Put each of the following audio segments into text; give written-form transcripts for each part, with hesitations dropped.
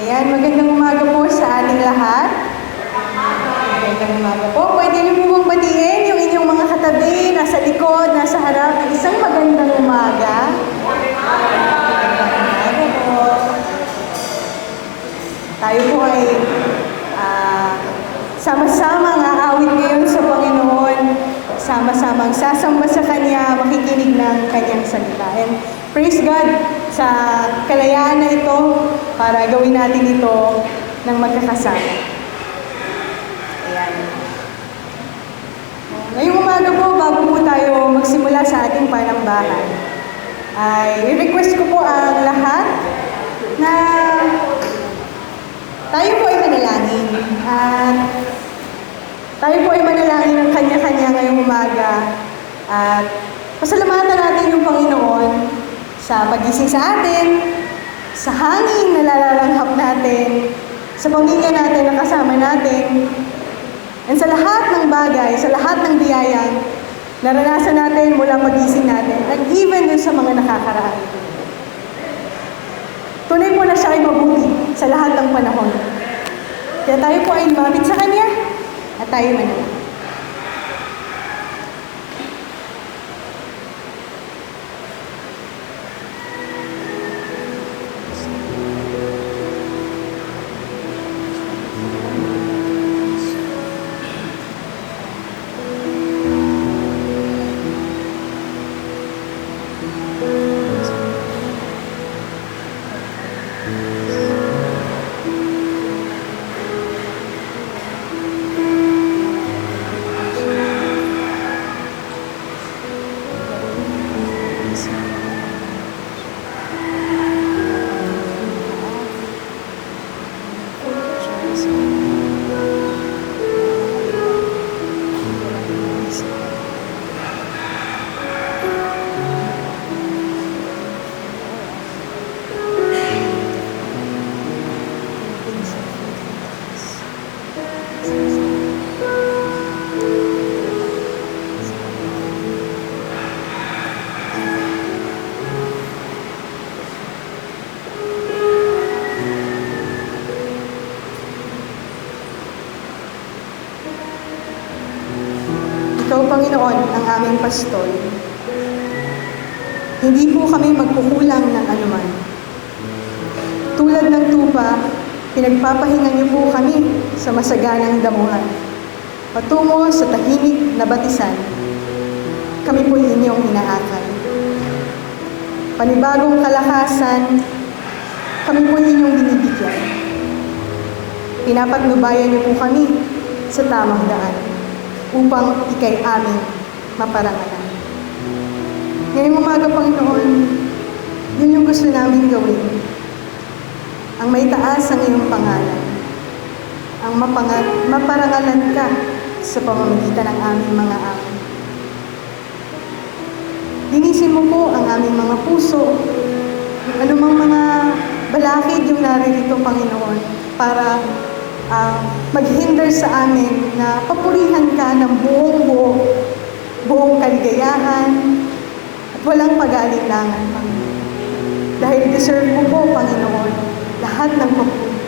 Ayan, magandang umaga po sa ating lahat. Magandang umaga po. Pwede niyo po bang batiin yung inyong mga katabi, nasa likod, nasa harap, ng isang magandang umaga. Magandang umaga po. Tayo po ay sama-samang aawit ngayon sa Panginoon. Sama-samang sasamba sa Kanya, makikinig ng Kanyang salita. And praise God sa kalayaan na ito para gawin natin ito ng magkakasama. Ayan. Ngayong umaga po, bago po tayo magsimula sa ating panambahan, ay i-request ko po ang lahat na tayo po ay manalangin. At tayo po ay manalangin ng kanya-kanya ngayong umaga. At pasalamatan natin yung Panginoon sa pagising sa atin, sa hangin na nalalalanghap natin, sa pamilya natin na kasama natin, and sa lahat ng bagay, sa lahat ng biyayang naranasan natin mula pagising natin, and even dun sa mga nakakaraan. Tunay po na siya ay mabuti sa lahat ng panahon. Kaya tayo po ay lumapit sa Kanya at tayo manalangin. Ikaw, Panginoon, ang aming pastol. Hindi po kami magkukulang ng anuman. Tulad ng tupa, pinagpapahingan niyo po kami sa masaganang damuhan. Patungo sa tahimik na batisan, kami po inyong inaakay. Panibagong kalakasan, kami po inyong binibigyan. Pinapatnubayan niyo po kami sa tamang daan upang ikay aming maparangalan. Ngayong umaga, Panginoon, yun yung gusto namin gawin. Ang may taas ang iyong pangalan. Ang maparangalan ka sa pamamagitan ng aming mga amin. Linisin mo po ang aming mga puso, anumang mga balakid yung naririto, Panginoon, para maghinder sa amin na papurihan ka ng buong kaligayahan at walang pag-aalinlangan, Panginoon. Dahil deserve mo po, Panginoon, lahat ng papuri.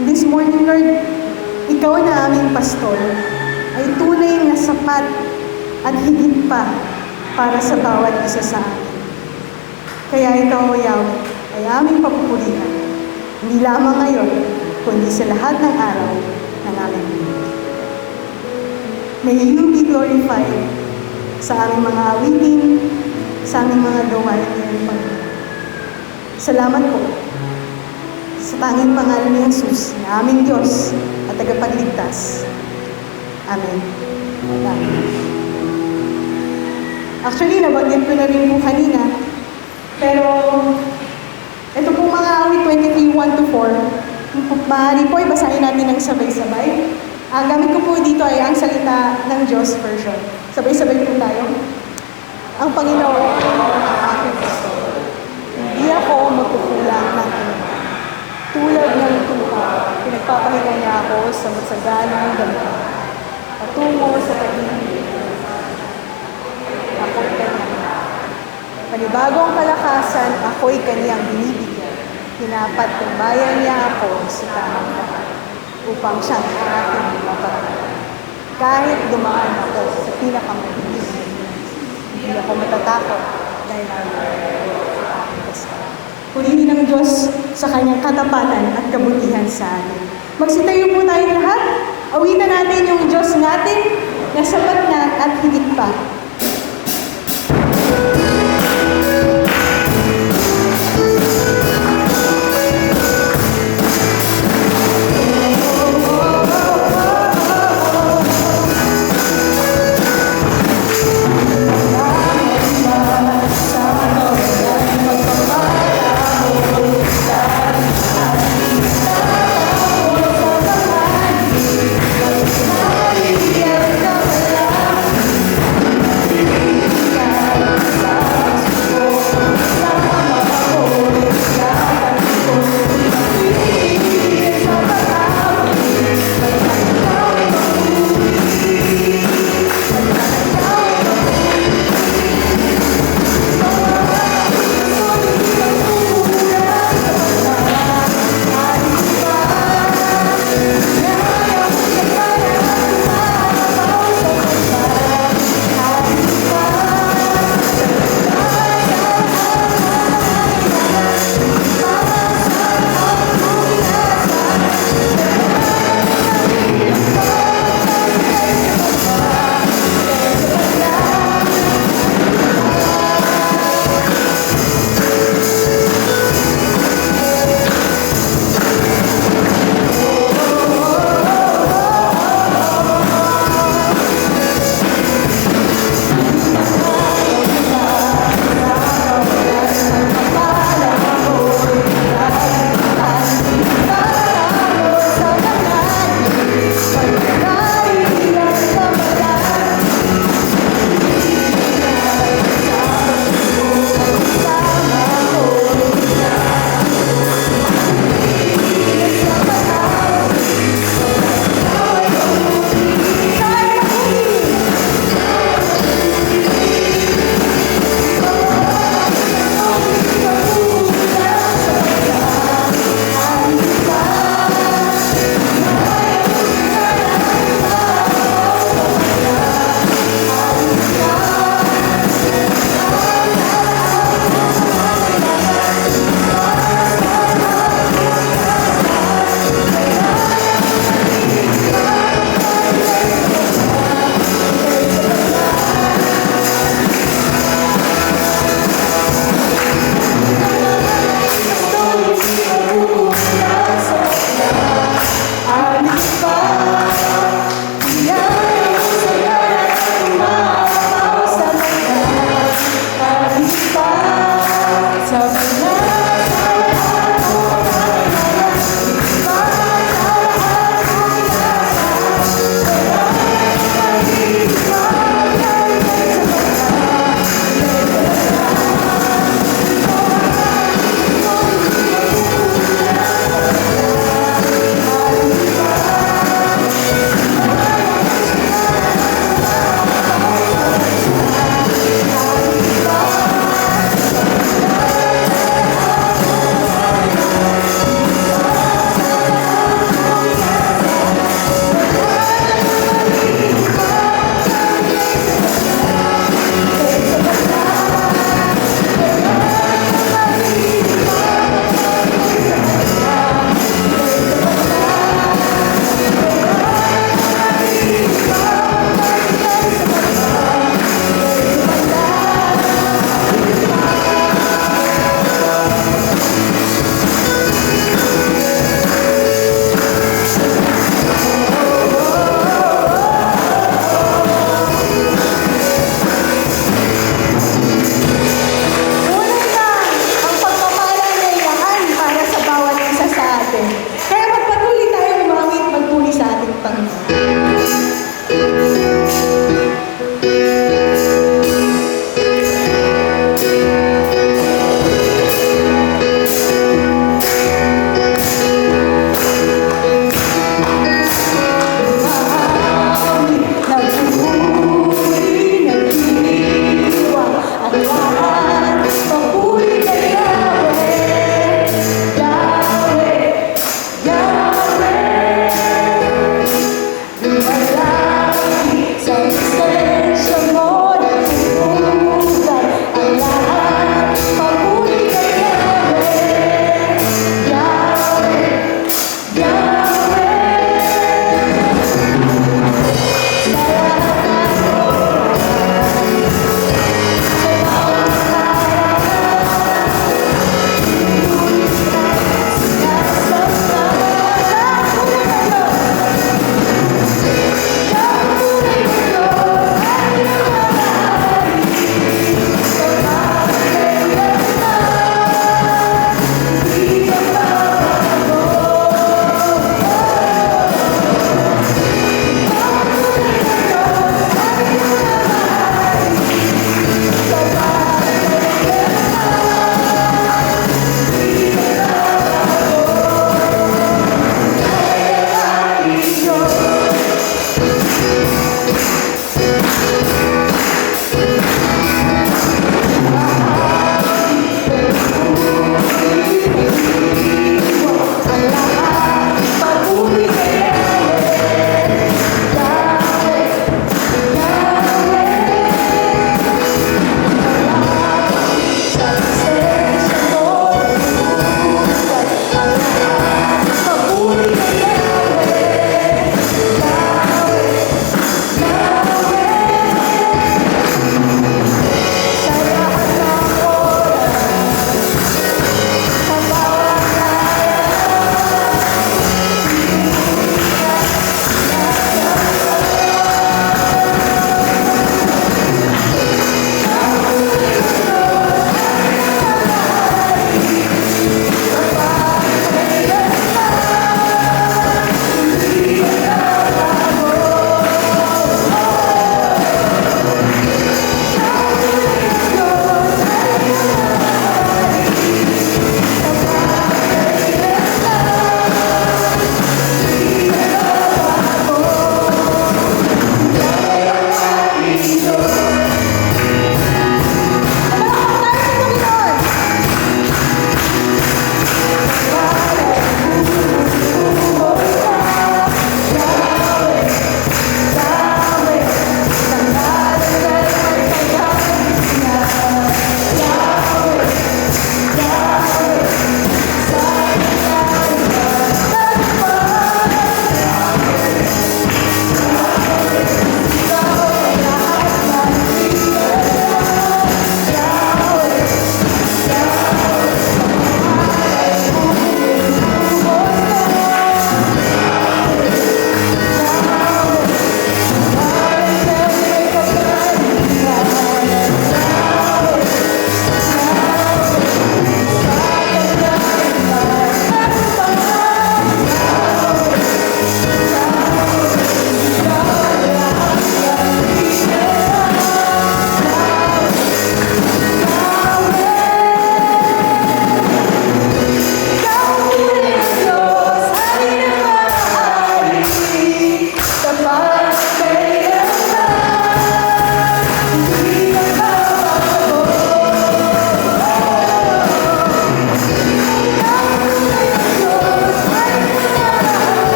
And this morning, Lord, ikaw na aming pastol ay tunay na sapat at higit pa para sa bawat isa sa amin. Kaya ikaw, Yahweh, ay aming papupurihan, hindi lamang ngayon, kundi sa lahat ng araw ng aming buhay. May you be glorified sa aming mga awitin, sa aming mga gawain ngayon, Panginoon. Salamat po sa tanging pangalan ni Jesus, na aming Diyos at tagapagligtas. Amen. Amen. Actually, nabanggit ko na rin po kanina, pero ito po mga awit 23, 1-4, maaari po, basahin natin ng sabay-sabay. Gamit ko po dito ay ang salita ng Diyos version. Sabay-sabay po tayo. Ang Panginoon ang aking pastol. Hindi ako magkukulang ng anuman. Tulad ng tupa, pinagpapahinga niya ako sa masaganang damuhan. Patungo sa tahimik. Ako'y kanyang. Panibagong kalakasan, ako'y kanyang binibigyan. Hinapat ng bayan niya ako sa tamang daan upang siyang aking mapatayan. Kahit dumaan ako sa pinakamalinis, hindi ako matatakot dahil ang aking kasama. Purihin ang Diyos sa kanyang katapatan at kabutihan sa atin. Magsitayo po tayo lahat. Awitan natin yung Diyos natin na sapat na at higit pa.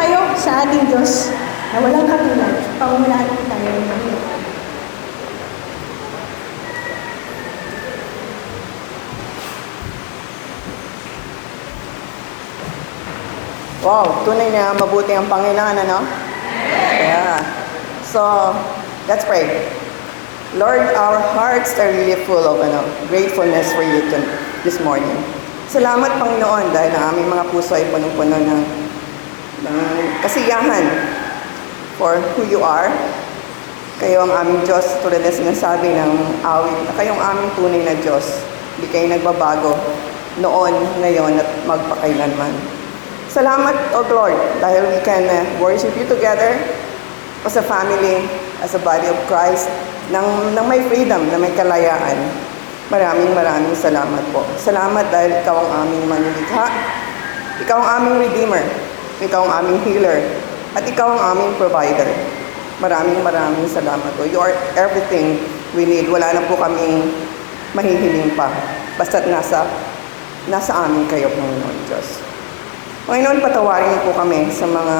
tayo sa ating Diyos na walang katulad. Pangunahan po tayo ng Panginoon. Wow, tunay na mabuti ang Panginoon, ano? Yeah. So, let's pray. Lord, our hearts are really full of gratefulness for you this morning. Salamat, Panginoon, dahil ang aming mga puso ay punong-puno ng kasiyahan for who you are. Kayo ang aming Diyos, tulad na sinasabi ng awit, na kayo ang aming tunay na Diyos. Hindi kayo nagbabago noon, ngayon, at magpakailanman. Salamat, O Lord, dahil we can worship you together as a family, as a body of Christ, nang may freedom, na may kalayaan. Maraming salamat po. Salamat dahil ikaw ang aming manlilikha, ikaw ang aming redeemer, ikaw ang aming healer, at ikaw ang aming provider. Maraming salamat po. You are everything we need. Wala na po kaming mahihiling pa. Basta't nasa amin kayo, Panginoon Diyos. Panginoon, patawarin niyo po kami sa mga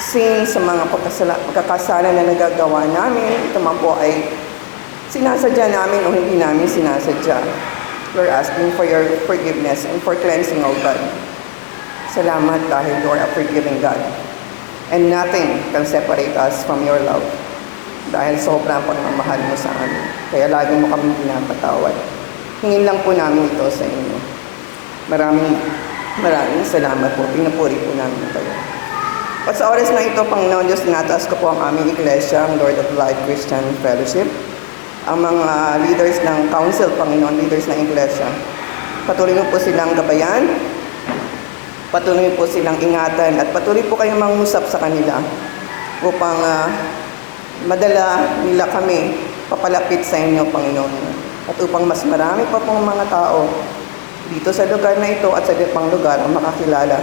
sins, sa mga pagkakasala na nagagawa namin. Ito man po ay sinasadya namin o hindi namin sinasadya. We're asking for your forgiveness and for cleansing, O God. Salamat dahil you are a forgiving God. And nothing can separate us from your love. Dahil sobrang pagmamahal mo sa amin. Kaya lagi mo kami pinapatawad. Hingin lang po namin ito sa inyo. Maraming salamat po. Pinupuri po namin kayo. At sa oras na ito, Panginoon Diyos, tinataas ko po ang aming iglesia, ang Lord of Life Christian Fellowship, ang mga leaders ng council, Panginoon, leaders ng iglesia. Patuloy mo po silang gabayan, patuloy po silang ingatan, at patuloy po kayong mangusap sa kanila upang madala nila kami papalapit sa inyo, Panginoon. At upang mas marami pa pong mga tao dito sa lugar na ito at sa ibang lugar ang makakilala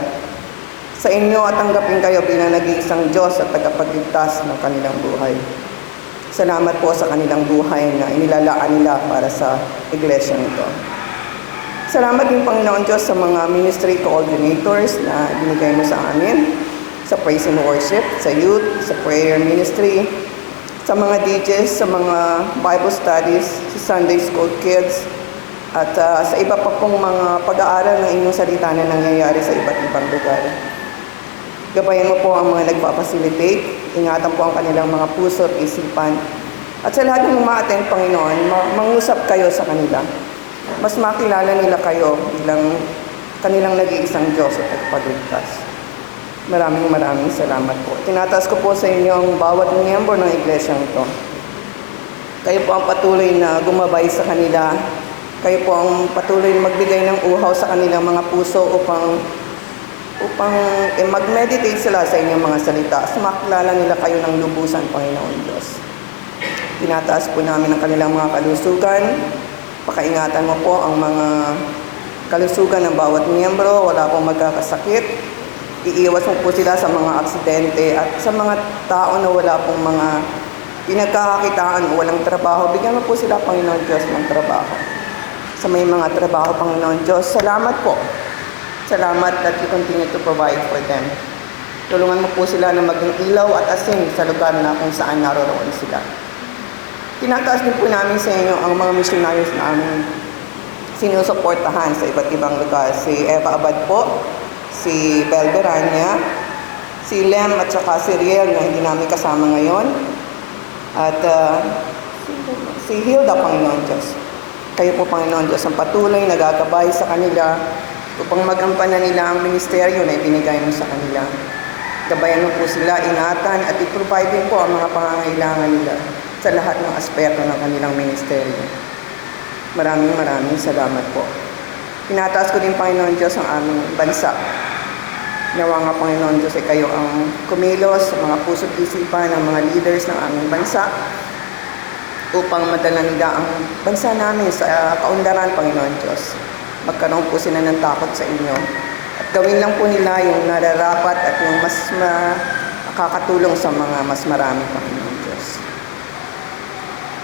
sa inyo at tanggapin kayo bilang nag-iisang Diyos at tagapagligtas ng kanilang buhay. Salamat po sa kanilang buhay na inilalaan nila para sa iglesia nito. Salamat din, Panginoon Diyos, sa mga ministry coordinators na binigay mo sa amin, sa praise and worship, sa youth, sa prayer ministry, sa mga DJs, sa mga Bible studies, sa Sunday school kids, at sa iba pa pong mga pag-aaral ng inyong salita na nangyayari sa iba't ibang lugar. Gabayan mo po ang mga nagpa-facilitate, ingatan po ang kanilang mga puso at isipan. At sa lahat ng ma-attend, Panginoon, mangusap kayo sa kanila. Mas makilala nila kayo bilang kanilang nag-iisang Diyos at pagligtas. Maraming salamat po. Tinataas ko po sa inyong bawat miyembro ng iglesia ito. Kayo po ang patuloy na gumabay sa kanila. Kayo po ang patuloy na magbigay ng uhaw sa kanilang mga puso upang mag-meditate sila sa inyong mga salita. At makilala nila kayo ng lubusan, Panginoon Diyos. Tinataas po namin ang kanilang mga kalusugan. Pakaingatan mo po ang mga kalusugan ng bawat miyembro. Wala pong magkakasakit. Iiwas mo po sila sa mga aksidente at sa mga tao na wala pong mga pinagkakakitaan o walang trabaho. Bigyan mo po sila, Panginoon Diyos, ng trabaho. Sa may mga trabaho, Panginoon Diyos, salamat po. Salamat that you continue to provide for them. Tulungan mo po sila na maging ilaw at asin sa lugar na kung saan naroroon sila. Tinataas din po namin sa inyo ang mga missionaries na aming sinusuportahan sa iba't ibang lugar. Si Eva Abad po, si Bel Berania, si Lem at saka si Riel na hindi namin kasama ngayon, at si Hilda, Panginoon Diyos. Kayo po, Panginoon Diyos, ang patuloy na gagabay sa kanila upang magampanan nila ang ministeryo na ibinigay mo sa kanila. Gabayan mo po sila, ingatan, at i-provide din po ang mga pangangailangan nila sa lahat ng aspeto ng kanilang ministeryo. Maraming salamat po. Tinataas ko din, Panginoon Diyos, ang aming bansa. Nawa nga, Panginoon Diyos, ay kayo ang kumilos sa mga puso't isipan ng mga leaders ng aming bansa upang madala nila ang bansa namin sa kaunlaran, Panginoon Diyos. Magkaroon po sila ng takot sa inyo. At gawin lang po nila yung nararapat at yung mas makakatulong sa mga mas marami, Panginoon Diyos.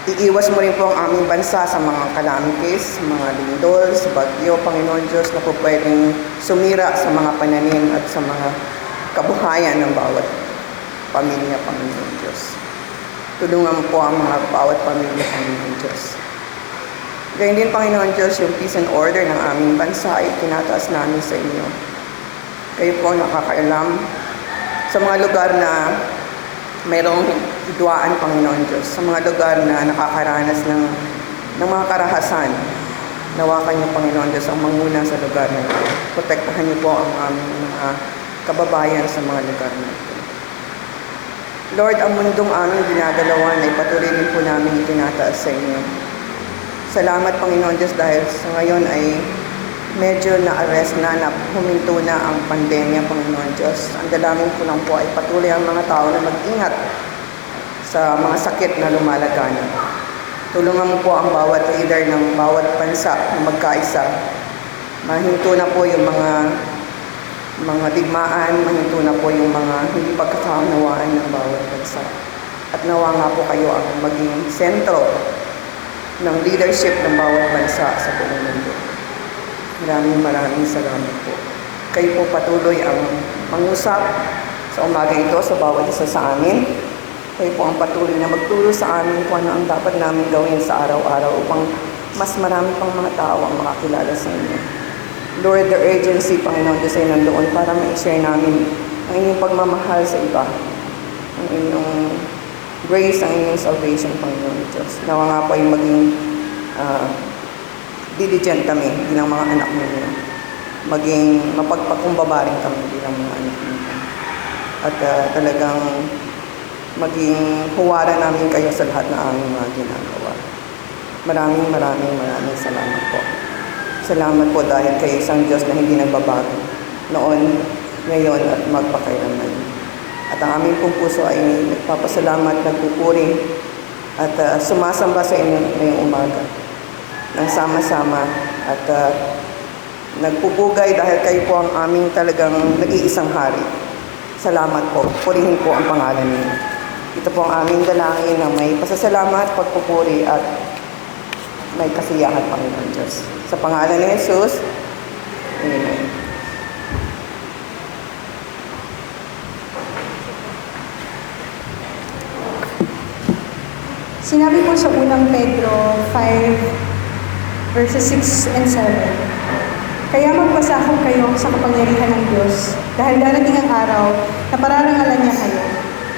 Iiwas mo rin po ang aming bansa sa mga calamities, mga lindol, sa bagyo, Panginoon Diyos, na po pwedeng sumira sa mga pananim at sa mga kabuhayan ng bawat pamilya, Panginoon Diyos. Tulungan po ang mga bawat pamilya, Panginoon Diyos. Gayun din, Panginoon Diyos, yung peace and order ng aming bansa ay tinataas namin sa inyo. Kayo po ang nakakaalam sa mga lugar na mayroong hidwaan, Panginoon Diyos, sa mga lugar na nakakaranas ng mga karahasan. Nawakan niyo, Panginoon Diyos, ang manguna sa lugar na ito. Protektahan niyo po ang aming mga kababayan sa mga lugar na ito. Lord, ang mundong aming ginagalawan ay patuloy din po namin itinataas sa inyo. Salamat, Panginoon Diyos, dahil sa ngayon ay medyo na-arrest na huminto na ang pandemya, Panginoon Diyos. Ang dalangin ko lang po ay patuloy ang mga tao na mag-ingat sa mga sakit na lumalaganap. Tulungan mo po ang bawat leader ng bawat bansa na magkaisa. Mahinto na po yung mga digmaan, mahinto na po yung mga hindi pagkakaunawaan ng bawat bansa. At nawa nga po kayo ang maging sentro ng leadership ng bawat bansa sa buong mundo. Maraming salamat po. Kayo po patuloy ang mangusap sa umaga ito sa bawat isa sa amin. Kayo po ang patuloy na magturo sa amin kung ano ang dapat namin gawin sa araw-araw upang mas marami pang mga tao ang makakilala sa inyo. Lord, the urgency, Panginoon, Diyos ay nandoon para ma-share namin ang inyong pagmamahal sa iba, ang inyong grace, ang inyong salvation, Panginoon Diyos. Nawa nga po ay maging diligent kami bilang mga anak ninyo. Maging mapagpakumbaba rin kami bilang mga anak ninyo. At talagang maging huwara namin kayo sa lahat na aming mga ginagawa. Maraming salamat po. Salamat po dahil kayo isang Diyos na hindi nagbabago. Noon, ngayon, at magpakailanman. At ang aming pong puso ay nagpapasalamat, nagpupuri, at sumasamba sa inyo ngayong umaga. Nang sama-sama at nagpupugay dahil kayo po ang aming talagang nag-iisang hari. Salamat po. Purihin po ang pangalan niyo. Ito po ang aming dalangin na may pasasalamat, pagpupuri at may kasiyahan, Panginoon Diyos. Sa pangalan ni Jesus, Amen. Sinabi po sa unang Pedro 5, verses 6 and 7, "Kaya magpasakop kayo sa kapangyarihan ng Diyos, dahil darating ang araw na pararangalan niya kayo.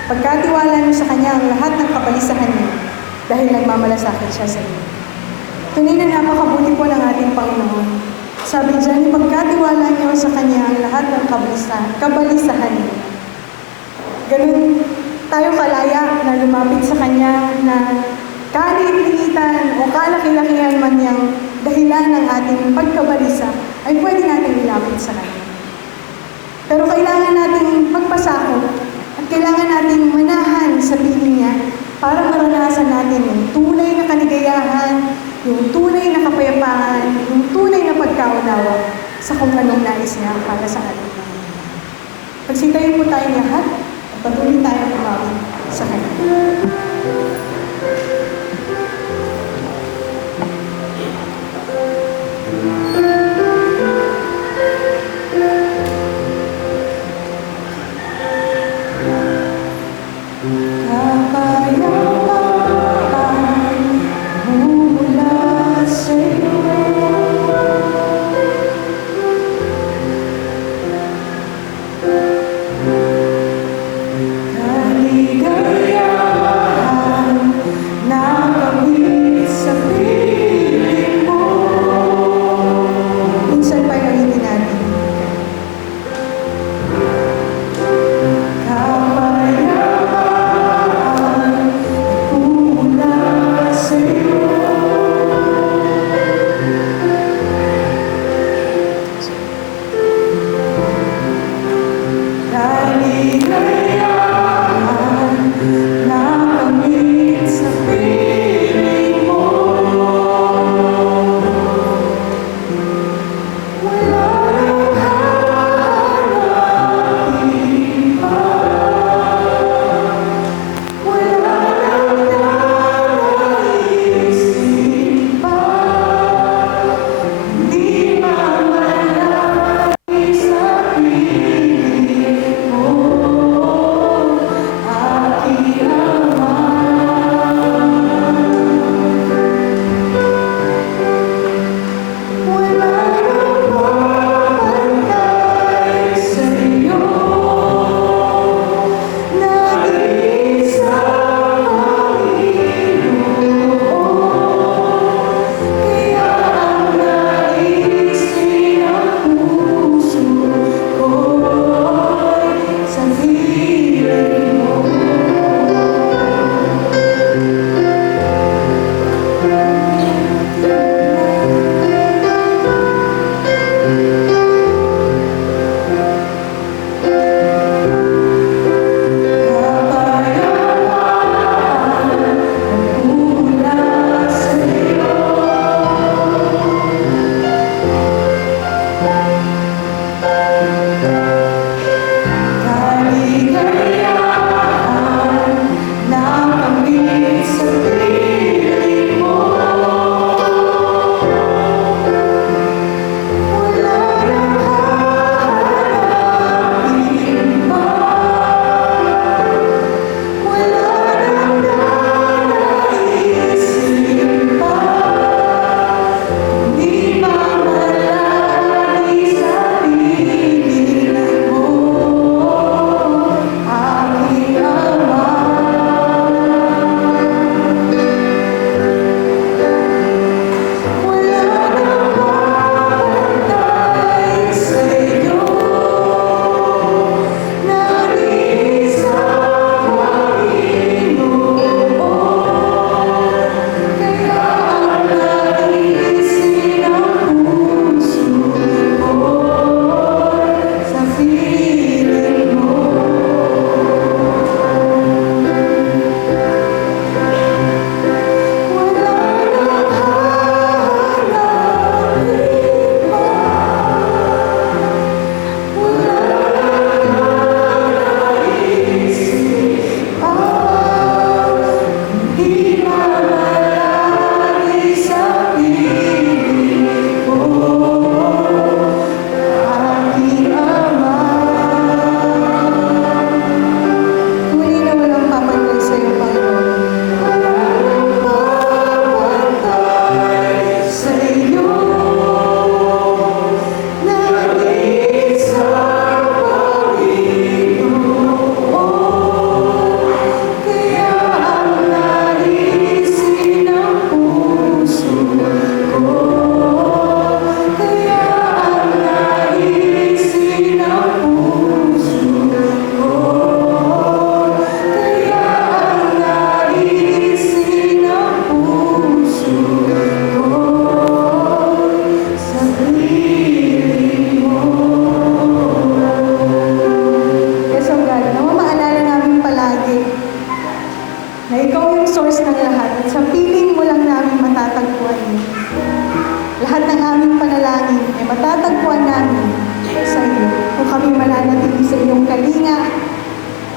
Pagkatiwala niyo sa Kanya ang lahat ng kabalisahan niyo, dahil nagmamalasakit siya sa inyo." Tunay na napakabuti po ng ating Panginoon. Sabi diyan, ipagkatiwala niyo sa Kanya ang lahat ng kabalisahan niyo. Ganun tayo kalaya na lumapit sa Kanya na kalit-liitan o kalaki-lakihan man niyang dahilan ng ating pagkabalisa ay pwede natin ilapit sa Kanya. Pero kailangan nating magpasakop at kailangan nating manahan sa piling niya para maranasan natin yung tunay na kaligayahan, yung tunay na kapayapaan, yung tunay na pagkaunawa sa kung anong nais niya para sa ating mga. Pagsitayin po tayong lahat at patuloy tayong umawit sa Kanya. Kaligayahan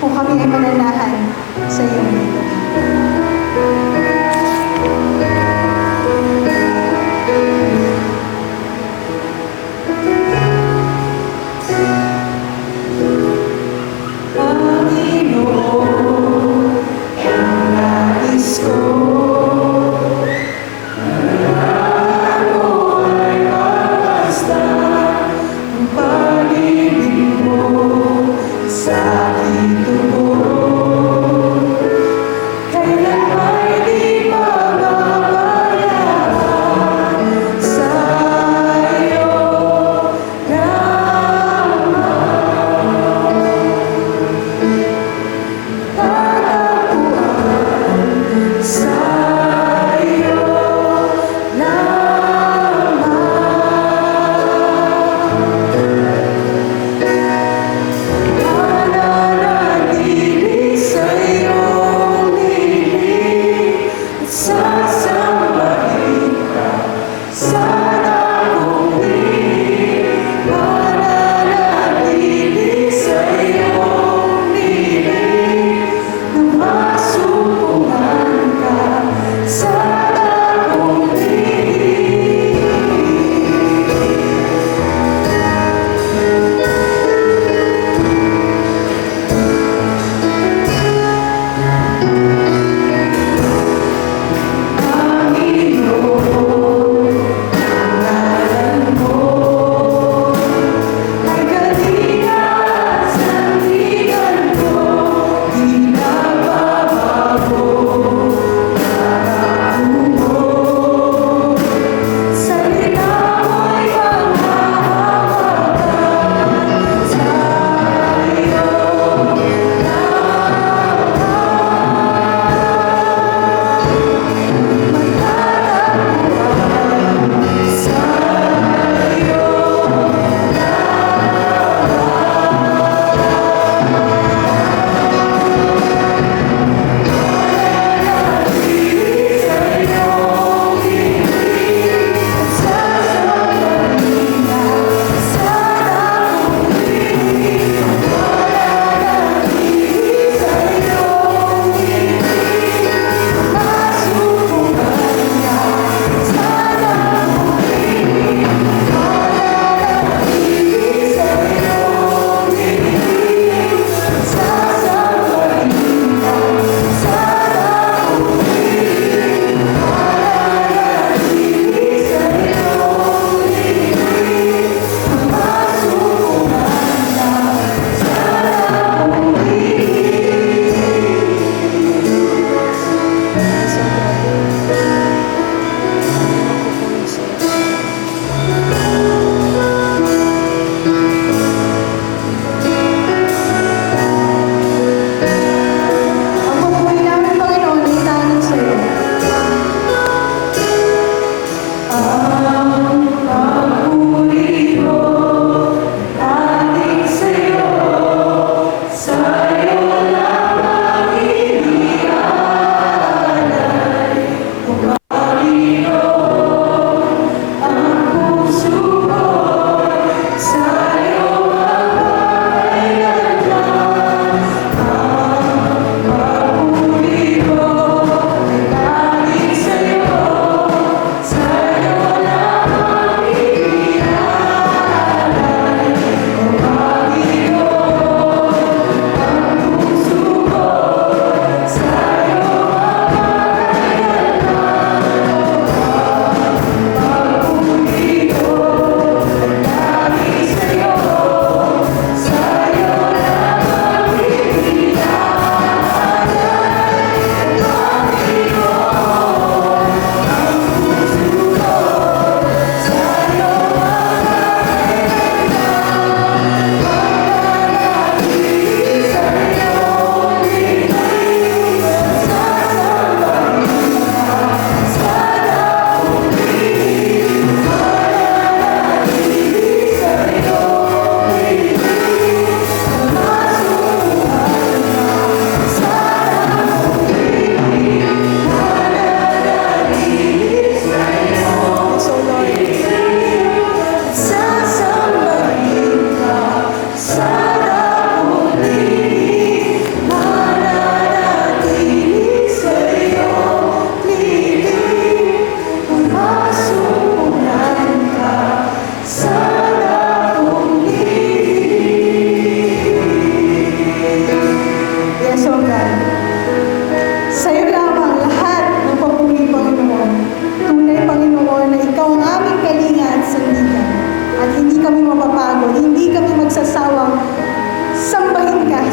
kung kami ay mananahan sa iyong dito.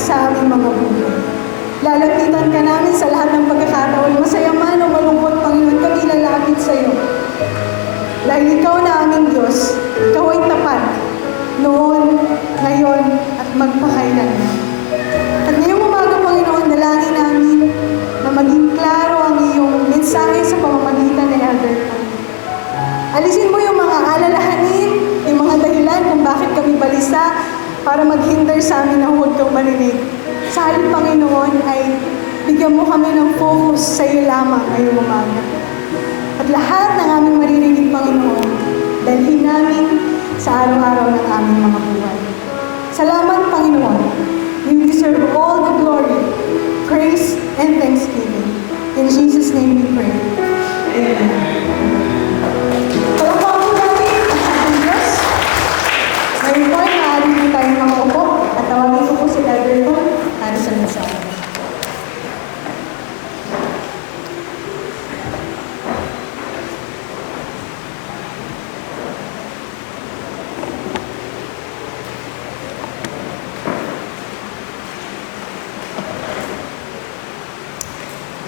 sa aming mga buhay. Lalapitan ka namin sa lahat ng pagkakataon, masaya man o malungkot, Panginoon, kami lalapit sa iyo. Dahil ikaw na aming Diyos, ikaw ay tapat, noon, ngayon, at magpakailanman. At ngayong umaga, Panginoon, dalangin namin na maging klaro ang iyong mensahe sa pamamagitan ng Elder Paul. Alisin mo yung mga alalahanin, yung mga dahilan kung bakit kami balisa para maghinder sa amin na huwag kang marinig. Sa halip, Panginoon, ay bigyan mo kami ng focus sa iyo lamang ngayong umaga. At lahat ng aming maririnig, Panginoon, dalhin namin sa araw-araw ng aming mga buhay. Salamat, Panginoon. You deserve all the glory, praise, and thanksgiving. In Jesus' name we pray. Amen. Palakpakan po natin ang ating Diyos. Ngayon po ay maaari po tayong makaupo at tawagin ko po si Elder Paul para sa mensahe.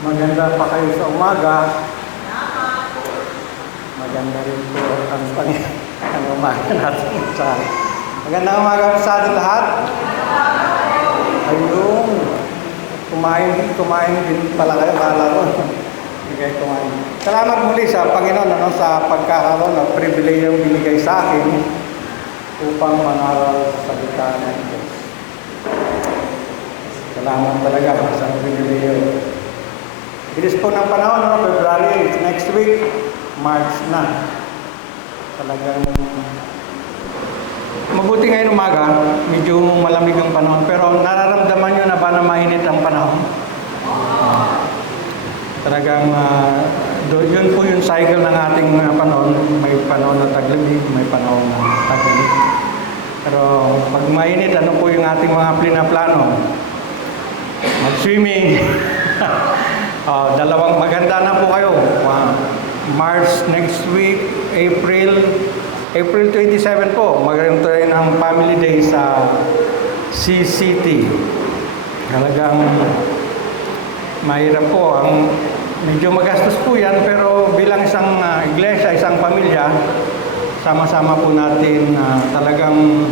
Maganda pa kayo sa umaga. Maganda rin po ang umaga natin sa magandang umaga sa ating lahat. Ayun. Kumain din pala kayo. Kala ko. Hindi kayo kumain. Salamat muli sa Panginoon sa pagkakaroon ng pribilehiyong binigay sa akin upang mangaral sa salita ng Diyos. Salamat talaga sa pribilehiyo. Bilis po ng panahon, February, next week, March na. Talagang mabuti ngayon umaga, medyo malamig ang panahon, pero nararamdaman nyo na ba na mainit ang panahon? Talagang yun po yung cycle ng ating panahon. May panahon na taglamig, may panahon na taglamig. Pero pag mainit, ano po yung ating mga plano? Mag-swimming. Dalawang maganda na po kayo. March next week, April 27 po, magkaroon tayo ng family day sa CCT. Talagang mahirap po. Medyo magastos po yan, pero bilang isang iglesia, isang pamilya, sama-sama po natin talagang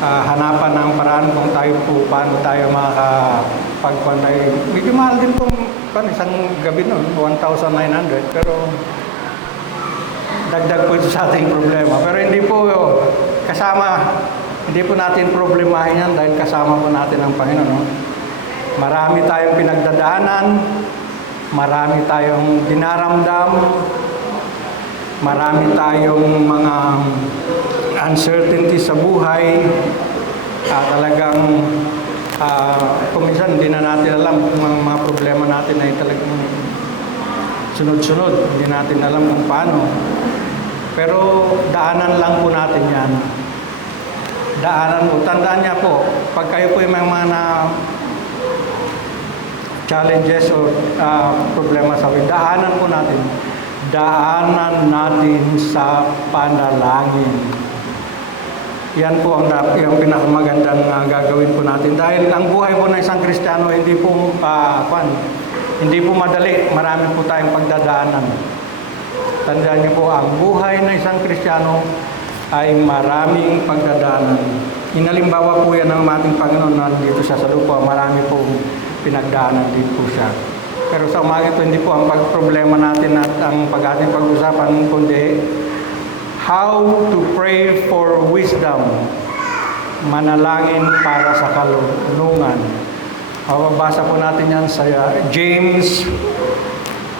hanapan ng paraan kung tayo po, paano tayo makakapagpanay. Medyo mahal din po isang gabi nun, 1,900, pero dagdag po ito sa ating problema. Pero hindi po natin problemahin yan dahil kasama po natin ang Panginoon. Marami tayong pinagdadaanan, marami tayong dinaramdam, marami tayong mga uncertainty sa buhay. Talagang kung minsan hindi na natin alam kung mga problema natin ay talagang sunod-sunod. Hindi natin alam kung paano. Pero daanan lang po natin yan. Daanan po. Tandaan niya po, pag kayo po yung mga challenges o problema sa buhay, daanan po natin. Daanan natin sa panalangin. Yan po yung pinakamagandang gagawin po natin. Dahil ang buhay po ng isang Kristiyano hindi po madali. Marami po tayong pagdadaanan. Tandaan niyo po, ang buhay ng isang Kristiyano ay maraming pagdadaanan. Inalimbawa po yan ng ating Panginoon na dito siya sa lupa. Marami po pinagdaanan din po siya. Pero sa umaga ito, hindi po ang problema natin at ang ating pag-usapan, kundi how to pray for wisdom. Manalangin para sa kalunungan. Mababasa po natin yan sa James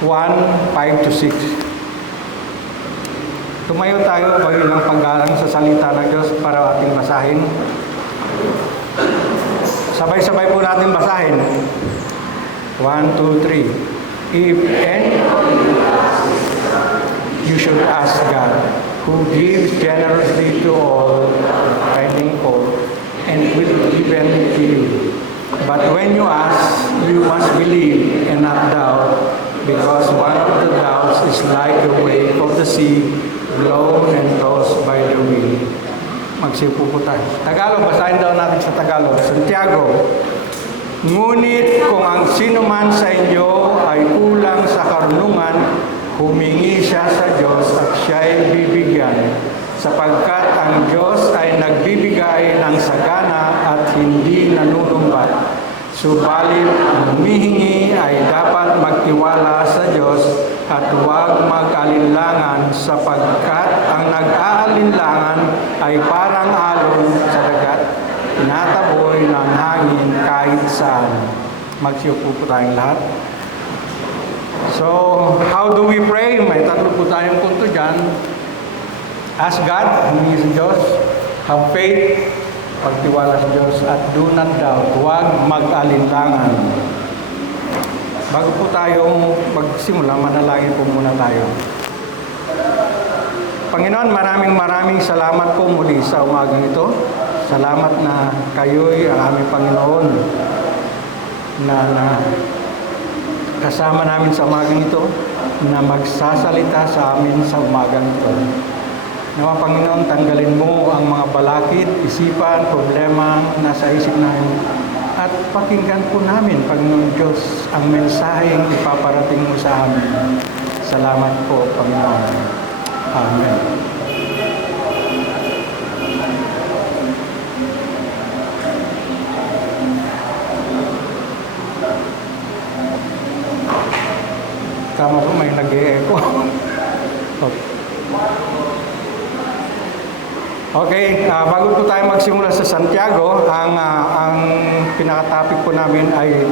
1:5-6. Tumayo tayo bilang paggalang sa salita ng Diyos para ating basahin. Sabay-sabay po natin basahin. 1, 2, 3. If any you should ask God, who gives generously to all, finding fault, and will be given to you. But when you ask, you must believe and not doubt, because one of the doubts is like the wave of the sea, blown and tossed by the wind. Magsipo po tayo. Tagalog, basahin daw natin sa Tagalog. Santiago, ngunit kung ang sino man sa inyo ay kulang sa karunungan, humingi siya sa Diyos at siya'y bibigyan, sapagkat ang Diyos ay nagbibigay ng sagana at hindi nanunumbat. Subalit, humihingi ay dapat magtiwala sa Diyos at huwag mag-alinlangan, sapagkat ang nag-aalinlangan ay parang alon sa dagat, tinataboy ng hangin kahit saan. Magsiupo po tayong lahat. So, how do we pray? May tatlo po tayong punto dyan. Ask God, humingi sa Diyos. Have faith, pagtiwala sa Diyos, at do not doubt, huwag mag-alinlangan. Bago po tayo magsimula, manalangin po muna tayo. Panginoon, maraming salamat po muli sa umagang ito. Salamat na kayo'y ang aming Panginoon na kasama namin sa umagang ito, na magsasalita sa amin sa umagang ito. Nawa Panginoon, tanggalin mo ang mga balakid, isipan, problema na sa isip namin, at pakinggan po namin, Panginoon Diyos, ang mensaheng ipaparating mo sa amin. Salamat po, Panginoon. Amen. Tama po, may nag-e-echo. Okay, bago po tayo magsimula sa Santiago, ang pinaka-topic po namin ay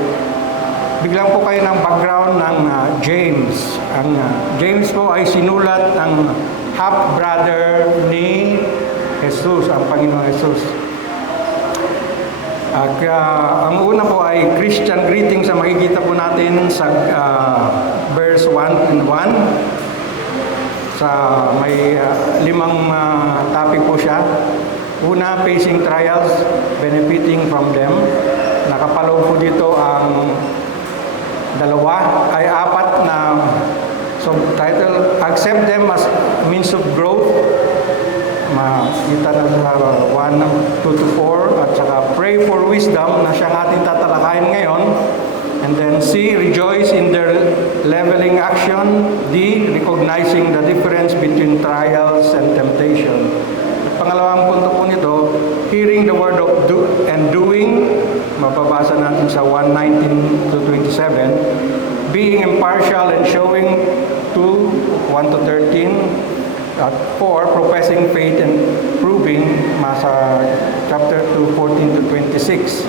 biglang po kayo ng background ng James. Ang James po ay sinulat ng half-brother ni Jesus, ang Panginoong Jesus. Ang una po ay Christian greeting sa makikita po natin sa verse 1 and 1. Sa may limang topic po siya. Una, facing trials, benefiting from them. Nakapaloob po dito ang apat na subtitle. Accept them as means of growth. Makita na sa 1, 2 to 4. At saka pray for wisdom na siyang ating tatalakayin ngayon. And then C, rejoice in their leveling action. D, recognizing the difference between trials and temptation. At pangalawang punto po nito, hearing the word of and doing. Mababasa natin sa 1:19 to 27. Being impartial and showing to 1 to 13. At 4, professing faith and proving. Sa chapter 2, 14 to 26.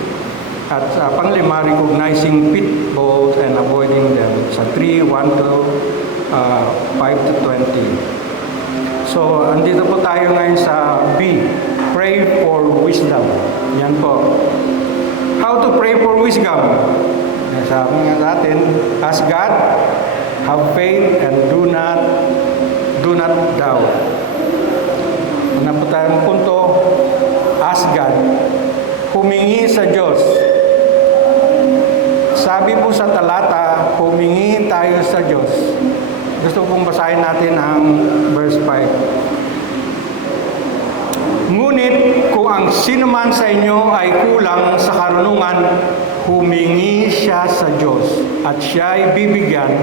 At panglima, recognizing pitfalls and avoiding them. Sa 3, 1 to 5 to 20. So, andito po tayo ngayon sa B, pray for wisdom. Yan po. How to pray for wisdom? Sabi nga natin, ask God, have faith, and do not doubt. Una po tayong punto, ask God. Humingi sa Diyos. Sabi po sa talata, humingi tayo sa Diyos. Gusto kong basahin natin ang verse 5. Ngunit kung ang sino man sa inyo ay kulang sa karunungan, humingi siya sa Diyos at siya ay bibigyan,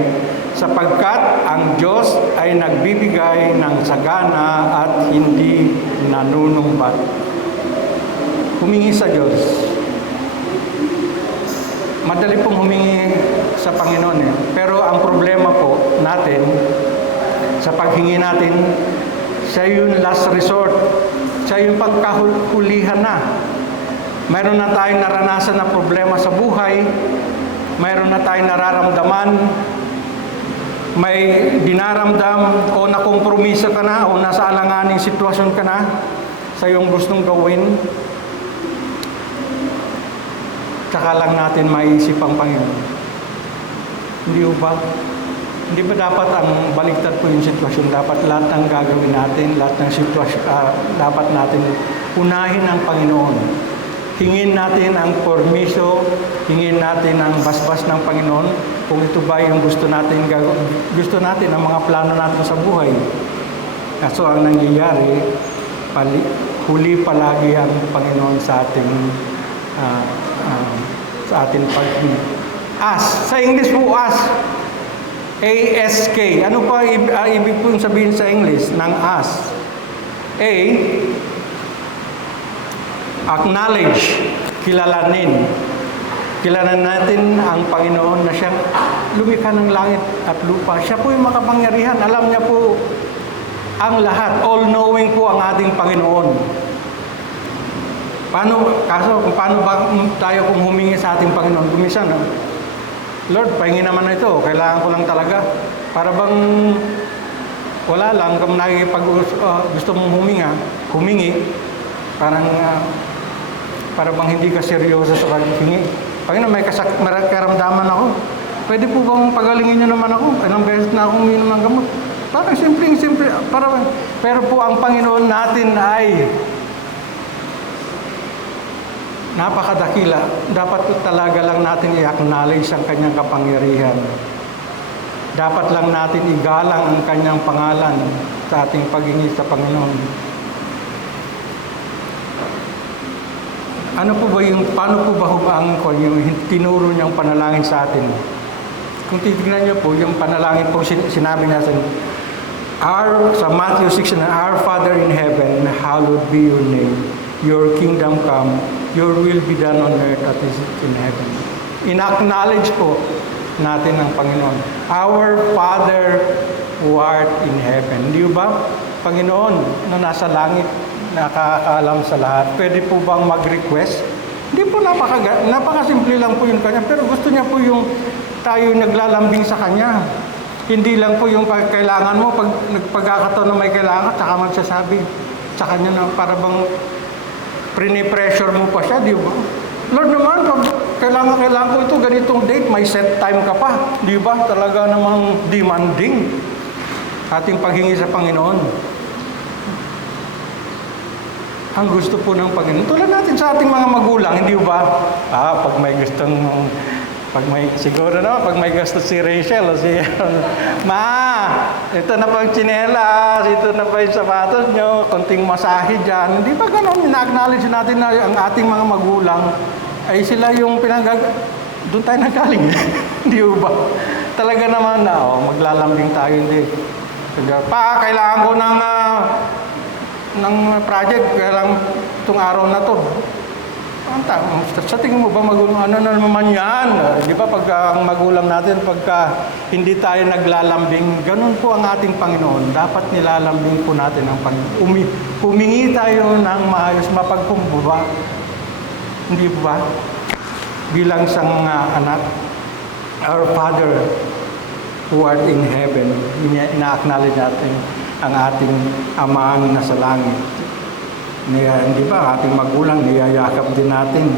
sapagkat ang Diyos ay nagbibigay ng sagana at hindi nanunumbat. Humingi sa Diyos. Madali pong humingi sa Panginoon eh. Pero ang problema po natin, sa paghingi natin, siya yung last resort. Siya yung pagkahulihan na. Mayroon na tayong naranasan na problema sa buhay. Mayroon na tayong nararamdaman. May dinaramdam o nakompromiso ka na o nasa alanganing sitwasyon ka na sa iyong gustong gawin. Tsaka lang natin maiisip ang Panginoon. Hindi ba? Hindi ba dapat ang baliktad po yung sitwasyon? Dapat lahat ng gagawin natin, lahat ng sitwasyon, dapat natin unahin ang Panginoon. Hingin natin ang permiso, hingin natin ang basbas ng Panginoon kung ito ba yung gusto natin ang mga plano natin sa buhay. Kaso ang nangyayari, huli palagi ang Panginoon sa ating ask. Sa English po, ask. A-S-K. Ano pa ibig pong sabihin sa English ng ask? A, acknowledge, kilalanin. Kilalanin natin ang Panginoon na siyang lumikha ng langit at lupa. Siya po yung makapangyarihan. Alam niya po ang lahat. All-knowing po ang ating Panginoon. Paano ba tayo kung humingi sa ating Panginoon? Kuminsan, Lord, pahingi naman na ito. Kailangan ko lang talaga. Para bang wala lang, kung gusto mong humingi, para bang hindi ka seryoso sa paghingi. Panginoon, may karamdaman ako. Pwede po bang pagalingin niyo naman ako? Ilang beses na akong uminom ng gamot. Parang simple. Pero po ang Panginoon natin ay napakadakila. Dapat po talaga lang natin i-acknowledge ang kanyang kapangyarihan. Dapat lang natin igalang ang kanyang pangalan sa ating paghingi sa Panginoon. Paano po ba yung tinuro niyang panalangin sa atin? Kung titignan niyo po, yung panalangin po sinabi niya sa Matthew 6, Our Father in heaven, hallowed be your name. Your kingdom come, your will be done on earth as it is in heaven. In-acknowledge po natin ang Panginoon. Our Father who art in heaven. Di ba? Panginoon na nasa langit, nakakaalam sa lahat. Pwede po bang mag-request? Hindi po, napakasimple lang po yun kanya. Pero gusto niya po yung tayo naglalambing sa kanya. Hindi lang po yung kailangan mo, pag nagpagkakataon na may kailangan, saka magsasabi sa kanya na para bang pressure mo pa siya, di ba? Lord naman, pag kailangan ko ito, ganitong date, may set time ka pa. Di ba? Talaga namang demanding ating paghingi sa Panginoon. Ang gusto po ng Panginoon. Tulad natin sa ating mga magulang, hindi ba? Pag may gusto si Rachel o si Ma, ito na pa ang tsinelas, ito na pa yung sapatos nyo, konting masahe dyan. Hindi ba ganun? Na-acknowledge natin na ang ating mga magulang ay sila yung doon tayo nagaling. Hindi ba? Talaga naman na, maglalambing tayo, hindi. Kailangan ko ng project, kailangan itong araw na to. Sa tingin mo ba ano na naman yan? Di ba pag ang magulang natin, pagka hindi tayo naglalambing, ganun po ang ating Panginoon. Dapat nilalambing po natin ang Panginoon. Humingi tayo ng maayos, mapagkumbaba. Hindi ba? Bilang isang anak, our Father who art in heaven, ina-acknowledge natin ang ating Amang nasa langit. Hindi ba, ating magulang, niyayakap din natin.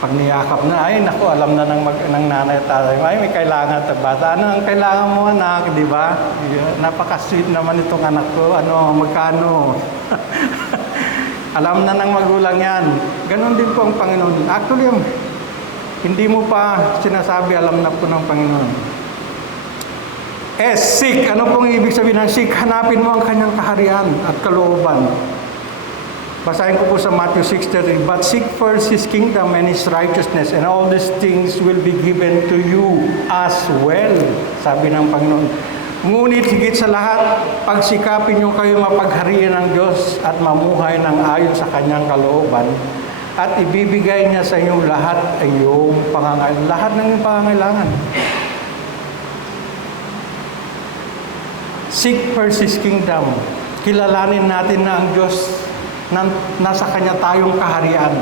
Pag niyakap na, ay naku, alam na ng nanay at tatay, ay may kailangan at bata. Ano ang kailangan mo, anak, di ba? Napaka-sweet naman itong anak ko, magkano? Alam na ng magulang yan. Ganon din po ang Panginoon. Actually, hindi mo pa sinasabi, alam na po ng Panginoon. Seek. Ano pong ibig sabihin ng seek? Hanapin mo ang kanyang kaharian at kalooban. Basahin ko po sa Matthew 6:30. But seek first His kingdom and His righteousness, and all these things will be given to you as well. Sabi ng Panginoon. Ngunit higit sa lahat, pagsikapin niyo kayo mapagharian ng Diyos at mamuhay ng ayon sa kanyang kalooban, at ibibigay niya sa inyo lahat ng iyong pangangailangan. Seek first His kingdom. Kilalanin natin na ang Diyos nasa Kanya tayong kaharian.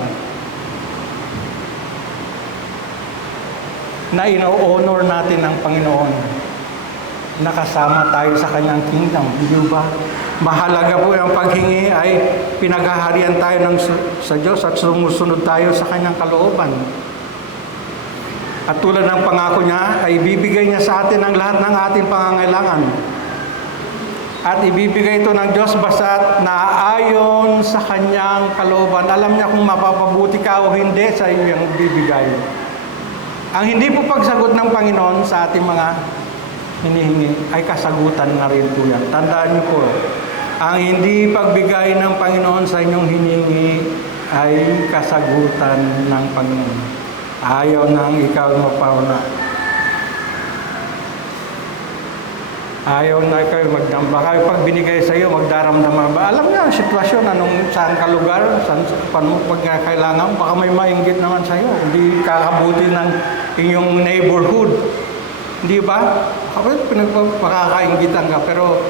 Na ino-honor natin ang Panginoon. Nakasama tayo sa Kanyang kingdom. Di ba? Mahalaga po ang paghingi ay pinaghaharian tayo sa Diyos at sumusunod tayo sa Kanyang kalooban. At tulad ng pangako niya, ay bibigay niya sa atin ang lahat ng ating pangangailangan. At ibibigay ito ng Diyos basta naayon sa Kanyang kalooban. Alam niya kung mapapabuti ka o hindi sa iyo yung bibigay. Ang hindi po pagsagot ng Panginoon sa ating mga hinihingi ay kasagutan na rin po yan. Tandaan niyo po, Ang hindi pagbigay ng Panginoon sa inyong hiningi ay kasagutan ng Panginoon. Ayaw nang ikaw mapauna. Ayaw na kayo magdamba. Kayo pag binigay sa iyo, magdaramdaman ba? Alam niyo ang sitwasyon, saan ka lugar, pag kailangan, baka may mainggit naman sa iyo. Hindi kakabuti ng inyong neighborhood. Hindi ba? Makakainggitan ka. Pero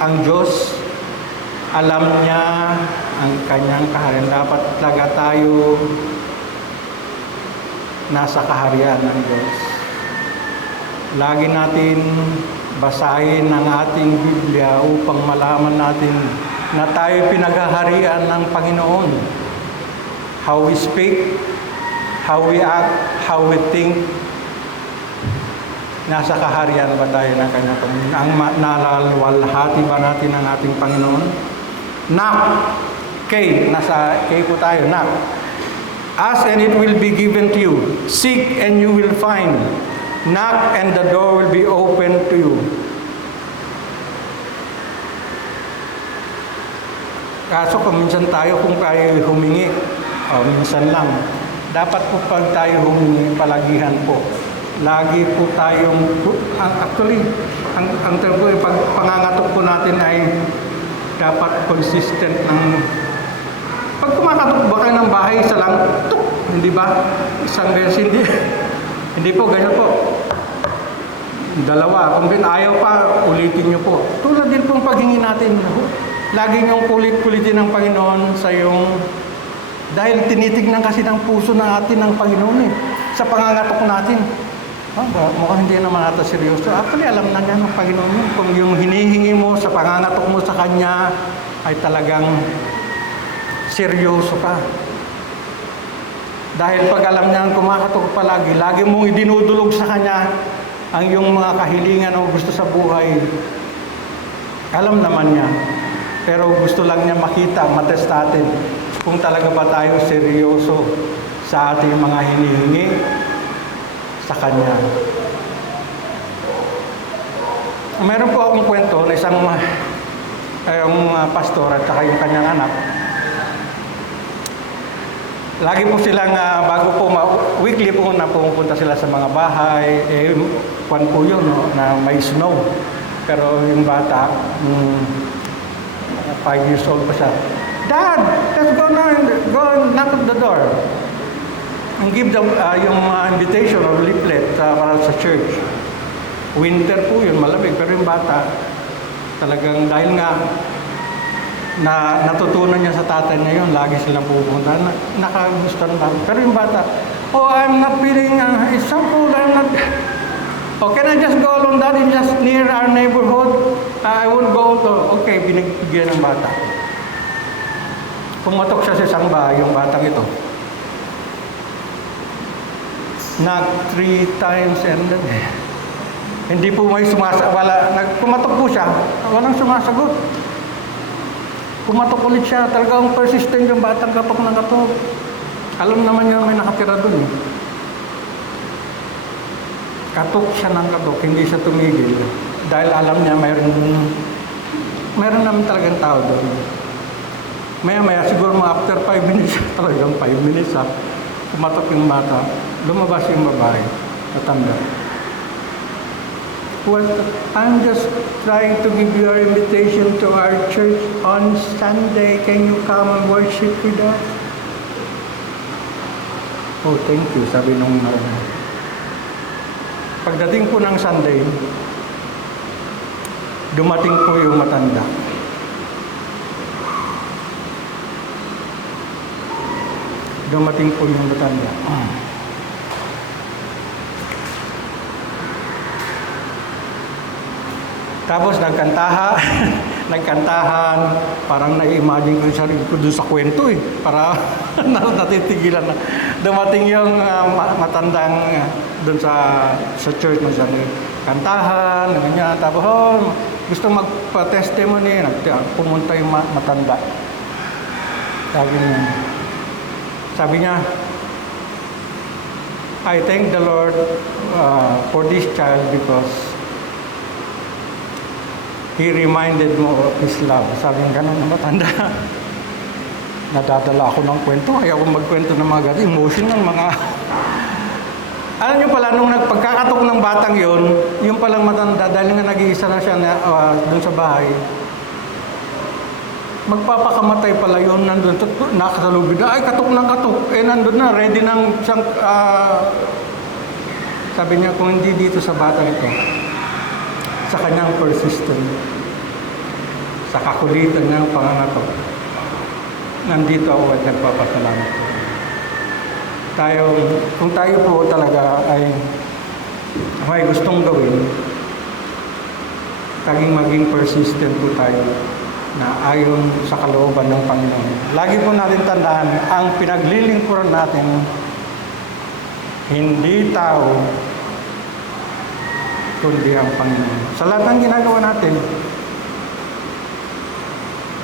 ang Diyos, alam niya ang kanyang kaharian. Dapat talaga tayo nasa kaharian ng Diyos. Lagi natin basahin ang ating Biblia upang malaman natin na tayo pinaghaharian ng Panginoon. How we speak, how we act, how we think, nasa kaharian ba tayo ng kanyang Panginoon? Ang nalalwalhati ba natin ang ating Panginoon? Knock. K. Nasa K po tayo. Knock. Ask and it will be given to you. Seek and you will find. Knock and the door will be open to you. Kaso kung minsan tayo kung tayo humingi, minsan lang. Dapat po pag tayo humingi, palagihan po. Lagi po tayong, actually, ang term ko, pag pangangatok po natin ay dapat consistent ng, pag kumakatok ba kayo ng bahay, isa lang, tuk, hindi ba? Isang beses, hindi po, ganyan po. Dalawa, kung ayaw pa, ulitin nyo po. Tulad din pong paghingi natin, lagi nyong kulit-kulitin ng Panginoon sa iyong, dahil tinitignan kasi ng puso ng atin ng Panginoon sa pangangatok natin. Mukhang hindi naman ata seryoso. Actually, alam na niya ng Panginoon yun. Kung yung hinihingi mo sa pangangatok mo sa Kanya ay talagang seryoso ka. Dahil pag alam niya ang kumakatok palagi, lagi mong idinudulog sa Kanya ang iyong mga kahilingan o gusto sa buhay. Alam naman niya. Pero gusto lang niya makita, matest natin kung talaga ba tayo seryoso sa ating mga hinihingi sa Kanya. Meron po akong kwento na isang pastor at saka yung kanyang anak. Lagi po silang, bago po, weekly po na pumunta sila sa mga bahay. Kwan po yun, na may snow. Pero yung bata, 5 years old pa siya. Dad, let's go now, go and knock at the door. And give them yung invitation or leaflet para sa church. Winter po yun, malamig. Pero yung bata, talagang dahil nga na natutunan niya sa tatay niya yun, lagi silang pupunta, nakagustuhan ba? Pero yung bata, I'm not feeling, it's so cold, I'm not, can I just go along that, it's just near our neighborhood, I won't go to, okay, binigyan ng bata. Pumatok siya sa isang bahay, yung batang ito. Knock 3 times and then, hindi po may pumatok po siya, walang sumasagot. Pumatok ulit siya, talagang persistent yung batang katok ng katok. Alam naman niya may nakatira doon. Katok siya ng katok, hindi siya tumigil. Dahil alam niya mayroon naman talagang tao doon. Maya-maya, siguro mga after 5 minutes, talagang 5 minutes pumatok yung bata, lumabas yung babae, natanda. Well, I'm just trying to give you our invitation to our church on Sunday. Can you come and worship with us? Oh, thank you, sabi nung pagdating po ng Sunday, dumating po yung matanda. Dumating po yung matanda. Tapos nagkantahan, parang na-imagine ko yung sarili ko doon sa kwento para natitigilan na. Dumating yung matandang doon sa church na siya, kantahan, ganyan. Tapos gusto magpa-testimony, pumunta yung matanda. Sabi niya, I thank the Lord for this child because He reminded mo of His love. Sabi ng gano'n na matanda. Nadadala ako ng kwento. Ayaw ko magkwento ng mga ganito. Emotional, mga... Alam nyo pala, nung nagpagkakatok ng batang yon, yung palang matanda, dahil nga nag-iisa na siya doon sa bahay, magpapakamatay pala yun, nandun, nakasalubid na, ay katok ng katok, nandun na, ready ng siyang, sabi niya, kung hindi dito sa batang ito, sa kanyang persistent, sa kakulitan niyang pangangatok, nandito ako at nagpapasalamat. Kung tayo po talaga ay may gustong gawin, maging persistent po tayo na ayon sa kalooban ng Panginoon. Lagi po natin tandaan, ang pinaglilingkuran natin, hindi tao, kundi ang Panginoon. Sa lahat ng ginagawa natin,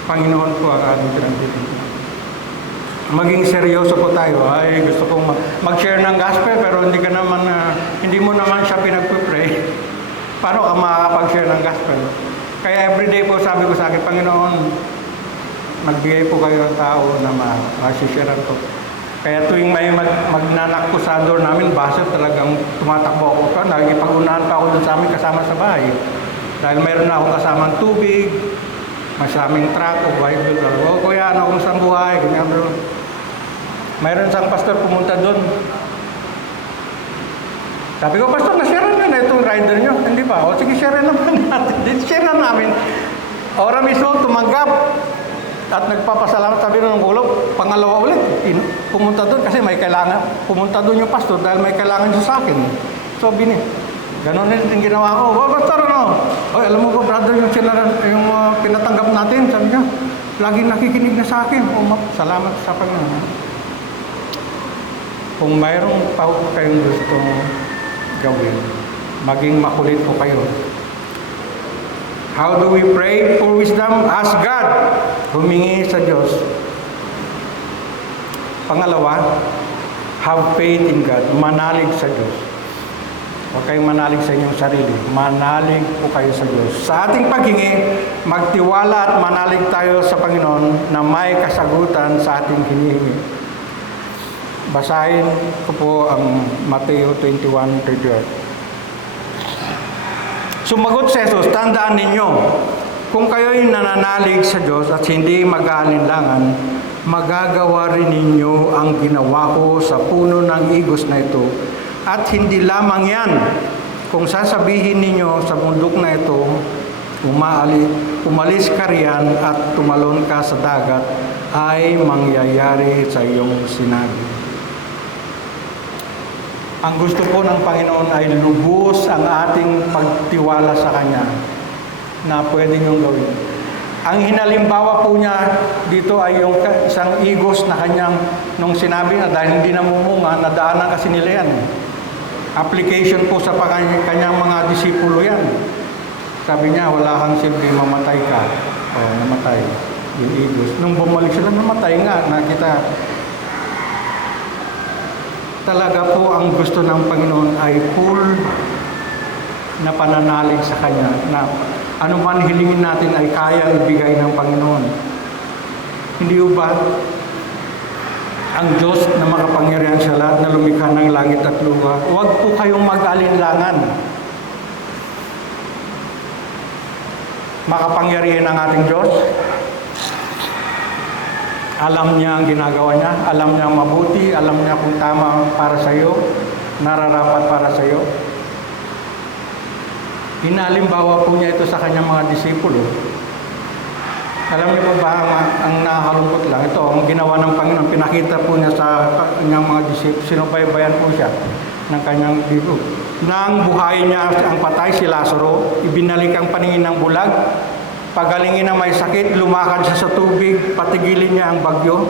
Panginoon po ang ating pinaglilingkuran. Maging seryoso po tayo. Ay, gusto kong mag-share ng gospel, pero hindi mo naman siya pinagpipray. Paano ka makakapag-share ng gospel? Kaya everyday po sabi ko sa akin, Panginoon, magbigay po kayo ng tao na masisharean ko. Kaya tuwing may magnanak po sa door namin, base talagang tumatakbo ako. Nagipag-unahan pa ako dun sa amin kasama sa bahay. Dahil mayroon na akong kasamang tubig, masaming truck o Bible. O kuya, ano kung saan buhay? Ganyan bro. Mayroon isang pastor pumunta doon. Sabi ko, pastor, na-share na itong rider nyo. Hindi pa. O sige, share naman natin. Share na namin. Ora mismo, tumanggap. At nagpapasalamat. Sabi nung gulo, pangalawa ulit. Pumunta doon kasi may kailangan. Pumunta doon yung pastor dahil may kailangan siya sa akin. So, ganon din yung ginawa ko. Oh, pastor, ano? Oh, alam mo ko, brother, yung pinatanggap natin. Sabi niya, laging nakikinig na sa akin. Oh, salamat sa Panginoon. Kung mayroong pa kayong gustong gawin, maging makulit po kayo. How do we pray for wisdom? Ask God. Humingi sa Diyos. Pangalawa, have faith in God. Manalig sa Diyos. Huwag kayong manalig sa inyong sarili. Manalig po kayo sa Diyos. Sa ating paghingi, magtiwala at manalig tayo sa Panginoon na may kasagutan sa ating hinihingi. Basahin ko po ang Mateo 21:38. Sumagot si Jesus, tandaan ninyo, kung kayo'y nananalig sa Diyos at hindi mag-aalinlangan, magagawa rin ninyo ang ginawa ko sa puno ng igos na ito. At hindi lamang yan, kung sasabihin ninyo sa bundok na ito, umalis ka riyan at tumalon ka sa dagat, ay mangyayari sa iyong sinabi. Ang gusto po ng Panginoon ay lubos ang ating pagtiwala sa Kanya na pwede niyong gawin. Ang hinalimbawa po niya dito ay yung isang igos na kanyang, nung sinabi na dahil hindi namumunga, nadaanan kasi nila yan. Application po sa kanyang mga disipulo yan. Sabi niya, wala kang silbi, mamatay ka. O, namatay yung igos. Nung bumalik sila, namatay nga. Nakita, talaga po ang gusto ng Panginoon ay full na pananalig sa Kanya na ano man hilingin natin ay kaya ibigay ng Panginoon. Hindi ba ang Diyos na makapangyarihan sa lahat na lumikha ng langit at lupa, huwag po kayong mag-alinlangan. Makapangyarihan ang ating Diyos. Alam niya ang ginagawa niya, alam niya ang mabuti, alam niya kung tama para sa iyo, nararapat para sa iyo. Inalimbawa po niya ito sa kanyang mga disipulo. Alam niyo po ba ang nakakalungkot lang? Ito, ang ginawa ng Panginoon, pinakita po niya sa kanyang mga disipulo, sinubaybayan po siya ng kanyang digo. Nang buhayin niya ang patay, si Lazaro, ibinalik ang paningin ng bulag, pagalingin na may sakit, lumakad siya sa tubig, patigilin niya ang bagyo.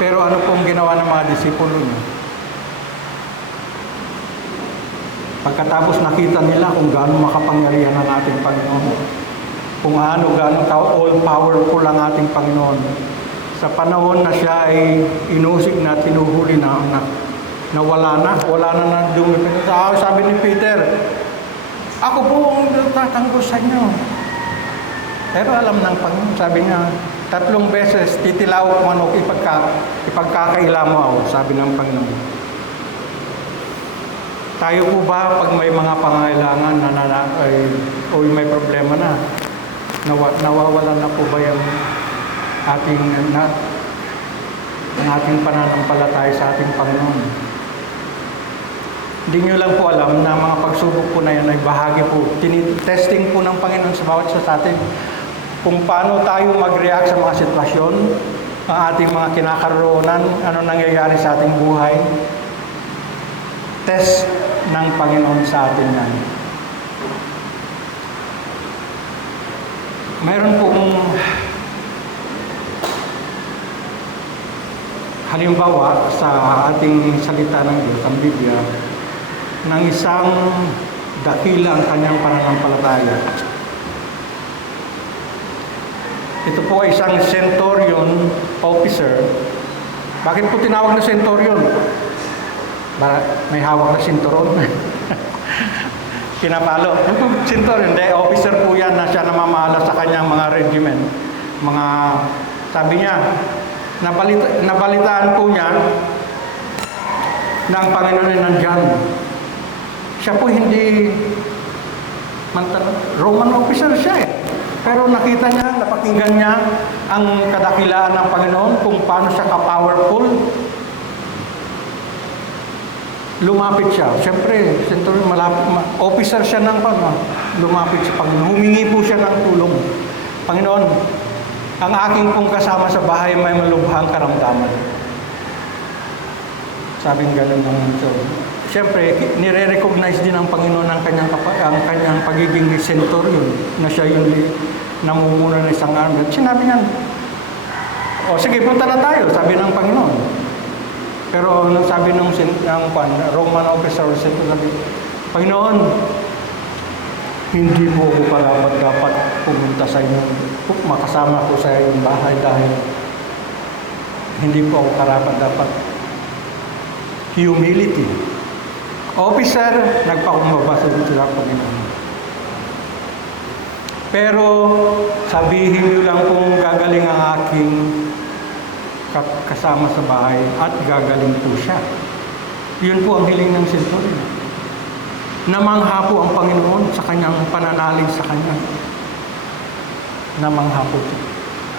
Pero ano pong ginawa ng mga disipulo niya? Pagkatapos nakita nila kung gaano makapangyarihan ang ating Panginoon, kung gaano all-powerful ang ating Panginoon. Sa panahon na siya ay inusig na, tinuhuli na wala na ng dumi. Sabi ni Peter, ako po ang tatanggol sa inyo. Pero alam ng Panginoon, sabi niya, 3 beses, titilaw ko ano, ipagkakaila mo ako, sabi ng Panginoon. Tayo po ba, pag may mga pangailangan o may problema na, nawawalan na po ba yung ating pananampalataya sa ating Panginoon? Hindi nyo lang po alam na mga pagsubok po na yan ay bahagi po, testing po ng Panginoon sa bawat isa sa atin. Kung paano tayo mag-react sa mga sitwasyon, ang ating mga kinakaroonan, ano nangyayari sa ating buhay, test ng Panginoon sa atin yan. Mayroon pong halimbawa sa ating salita ng Diyos, ang Biblia, ng isang dakila ang kanyang pananampalataya. Ito po ay isang centurion officer. Bakit po tinawag na centurion? May hawak na sinturon. Kinapalo. Centurion, hindi. Officer po yan na siya namamahala sa kanyang mga regiment. Sabi niya, nabalitaan po niya na ang Panginoon ay nandyan. Siya po hindi Roman officer siya eh. Pero nakita niya, napakinggan niya ang kadakilaan ng Panginoon kung paano siya ka-powerful. Lumapit siya. Siyempre, officer siya ng lumapit sa Panginoon. Humingi po siya ng tulong. Panginoon, ang aking pong kasama sa bahay may malubhang karamdaman. Sabing ganun ng siyempre, nire-recognize din ng Panginoon ang kanyang pagiging centurion na siya yung namumuna ng isang army. At sinabi niya, sige, punta na tayo, sabi ng Panginoon. Pero sabi ng Roman officer, sabi, Panginoon, hindi po ako dapat pumunta sa inyo, makasama ko sa iyong bahay dahil hindi po ako dapat. Humility. Officer, nagpakumbaba sila Panginoon. Pero sabihin niyo lang kung gagaling ang aking kasama sa bahay at gagaling po siya. Yun po ang hiling ng centurion. Namangha po ang Panginoon sa kanyang pananalig sa kanya. Namangha po siya.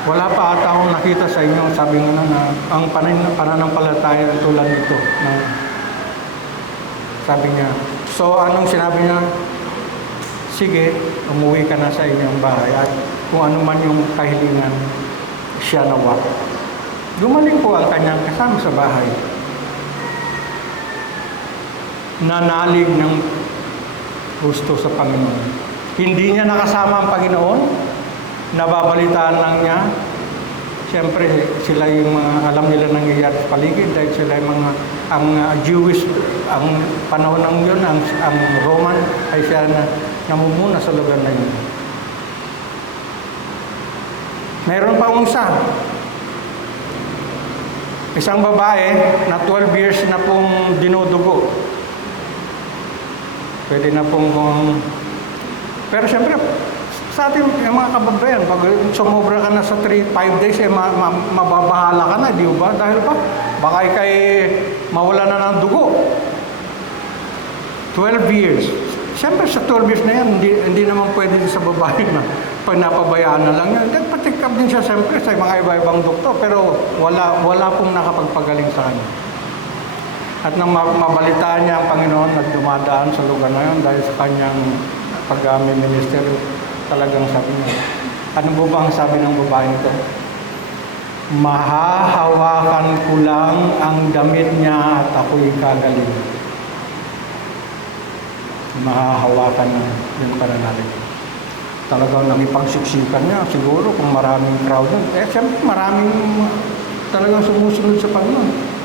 Wala pa ata akong nakita sa inyo, sabi nga na ang pananampalataya tulad nito. Sabi niya, so anong sinabi niya? Sige, umuwi ka na sa inyong bahay at kung ano man yung kahilingan, siya nawa. Gumaling po ang kanyang kasama sa bahay. Nanalig ng gusto sa Panginoon. Hindi niya nakasama ang Panginoon, nababalitaan lang niya. Siyempre, sila yung mga alam nila nangyayari sa paligid dahil sila yung ang Jewish, ang panahon ng yun, ang Roman ay siya na namumuna sa lugar na yun. Mayroon pa isang babae na 12 years na pong dinudugo. Pwede na pong pero siyempre, sa ating mga kababayan, pag sumobra ka na sa 5 days, mababahala ka na, di ba? Dahil baka ikay mawala na ng dugo. 12 years. Siyempre sa 12 years na yan, hindi naman pwede sa babae na pag napabayaan na lang yan. Nagpa-check up din siya siyempre sa mga iba-ibang doktor, pero wala pong nakapagpagaling sa kanya. At nang mabalitaan niya ang Panginoon at dumadaan sa lugar na yun dahil sa kanyang pag-ministeryo, talagang sabi niya, ano po ba ang sabi ng babae nito? Mahahawakan ko lang ang damit niya at ako'y kagaling. Mahahawakan na yung pananalig. Talagang nakipagsiksikan niya. Siguro kung maraming crowd yun. Siyempre maraming talagang sumusunod sa Panginoon.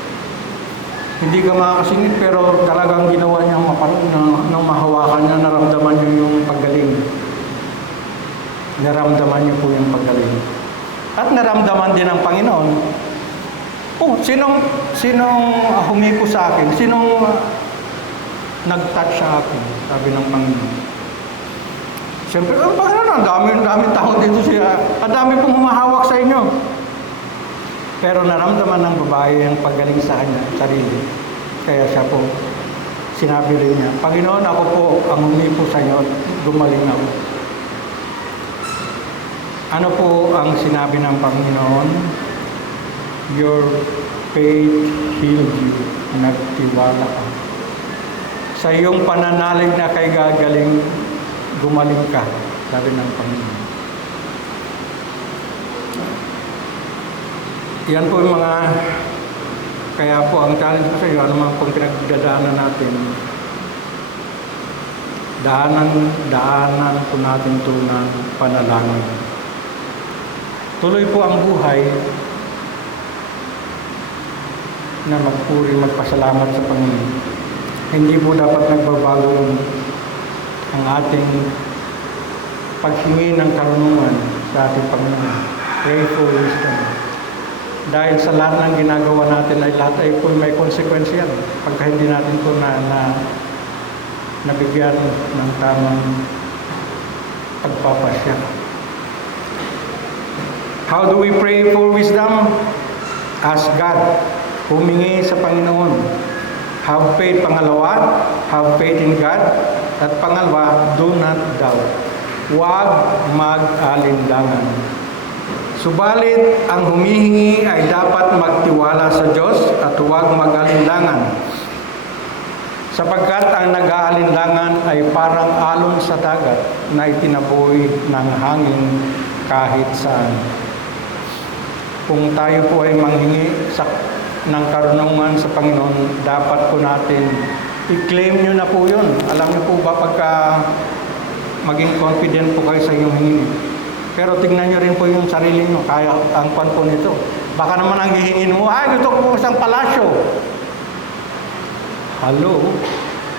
Hindi ka makakasingit pero talagang ginawa niya mapanood nang mahawakan niya, naramdaman niyo yung paggaling. Naramdaman niyo po yung paggaling. At naramdaman din ng Panginoon. Sinong humipo sa akin? Sinong nag-touch sa akin? Sabi ng Panginoon. Siyempre, Panginoon, ang dami tao dito siya. Ang dami pong humahawak sa inyo. Pero naramdaman ng babae ang paggaling sa kanya, sarili. Kaya siya po, sinabi rin niya, Panginoon, ako po ang humipo sa inyo, gumaling ako. Ano po ang sinabi ng Panginoon? Your faith healed you. Nagtiwala ka. Sa iyong pananalig na kay gagaling, gumaling ka, sabi ng Panginoon. Yan po yung mga, kaya po ang challenge ko sa iyo, ano man pong pinagdadaanan natin, daanan po natin ito ng panalangin. Tuloy po ang buhay na magpuri, magpasalamat sa Panginoon. Hindi po dapat nagbabago ang ating paghingi ng karunungan sa ating Panginoon. Pray for wisdom. Dahil sa lahat ng ginagawa natin ay lahat ay po may konsekwensya yan. Pagka hindi natin po nabigyan ng tamang pagpapasya. How do we pray for wisdom? Ask God. Humingi sa Panginoon. Have faith, pangalawa. Have faith in God. At pangalawa, do not doubt. Huwag mag-alinlangan. Subalit, ang humihingi ay dapat magtiwala sa Diyos at huwag mag-alinlangan. Sapagkat ang nag-aalinlangan ay parang alon sa dagat na itinaboy ng hangin kahit saan. Kung tayo po ay manghingi ng karunungan sa Panginoon, dapat po natin i-claim nyo na po yun. Alam nyo po ba pagka maging confident po kayo sa inyong hingi. Pero tingnan nyo rin po yung sarili nyo, kaya ang kwan po nito. Baka naman ang hihingin mo, ay gusto ko isang palasyo. Hello?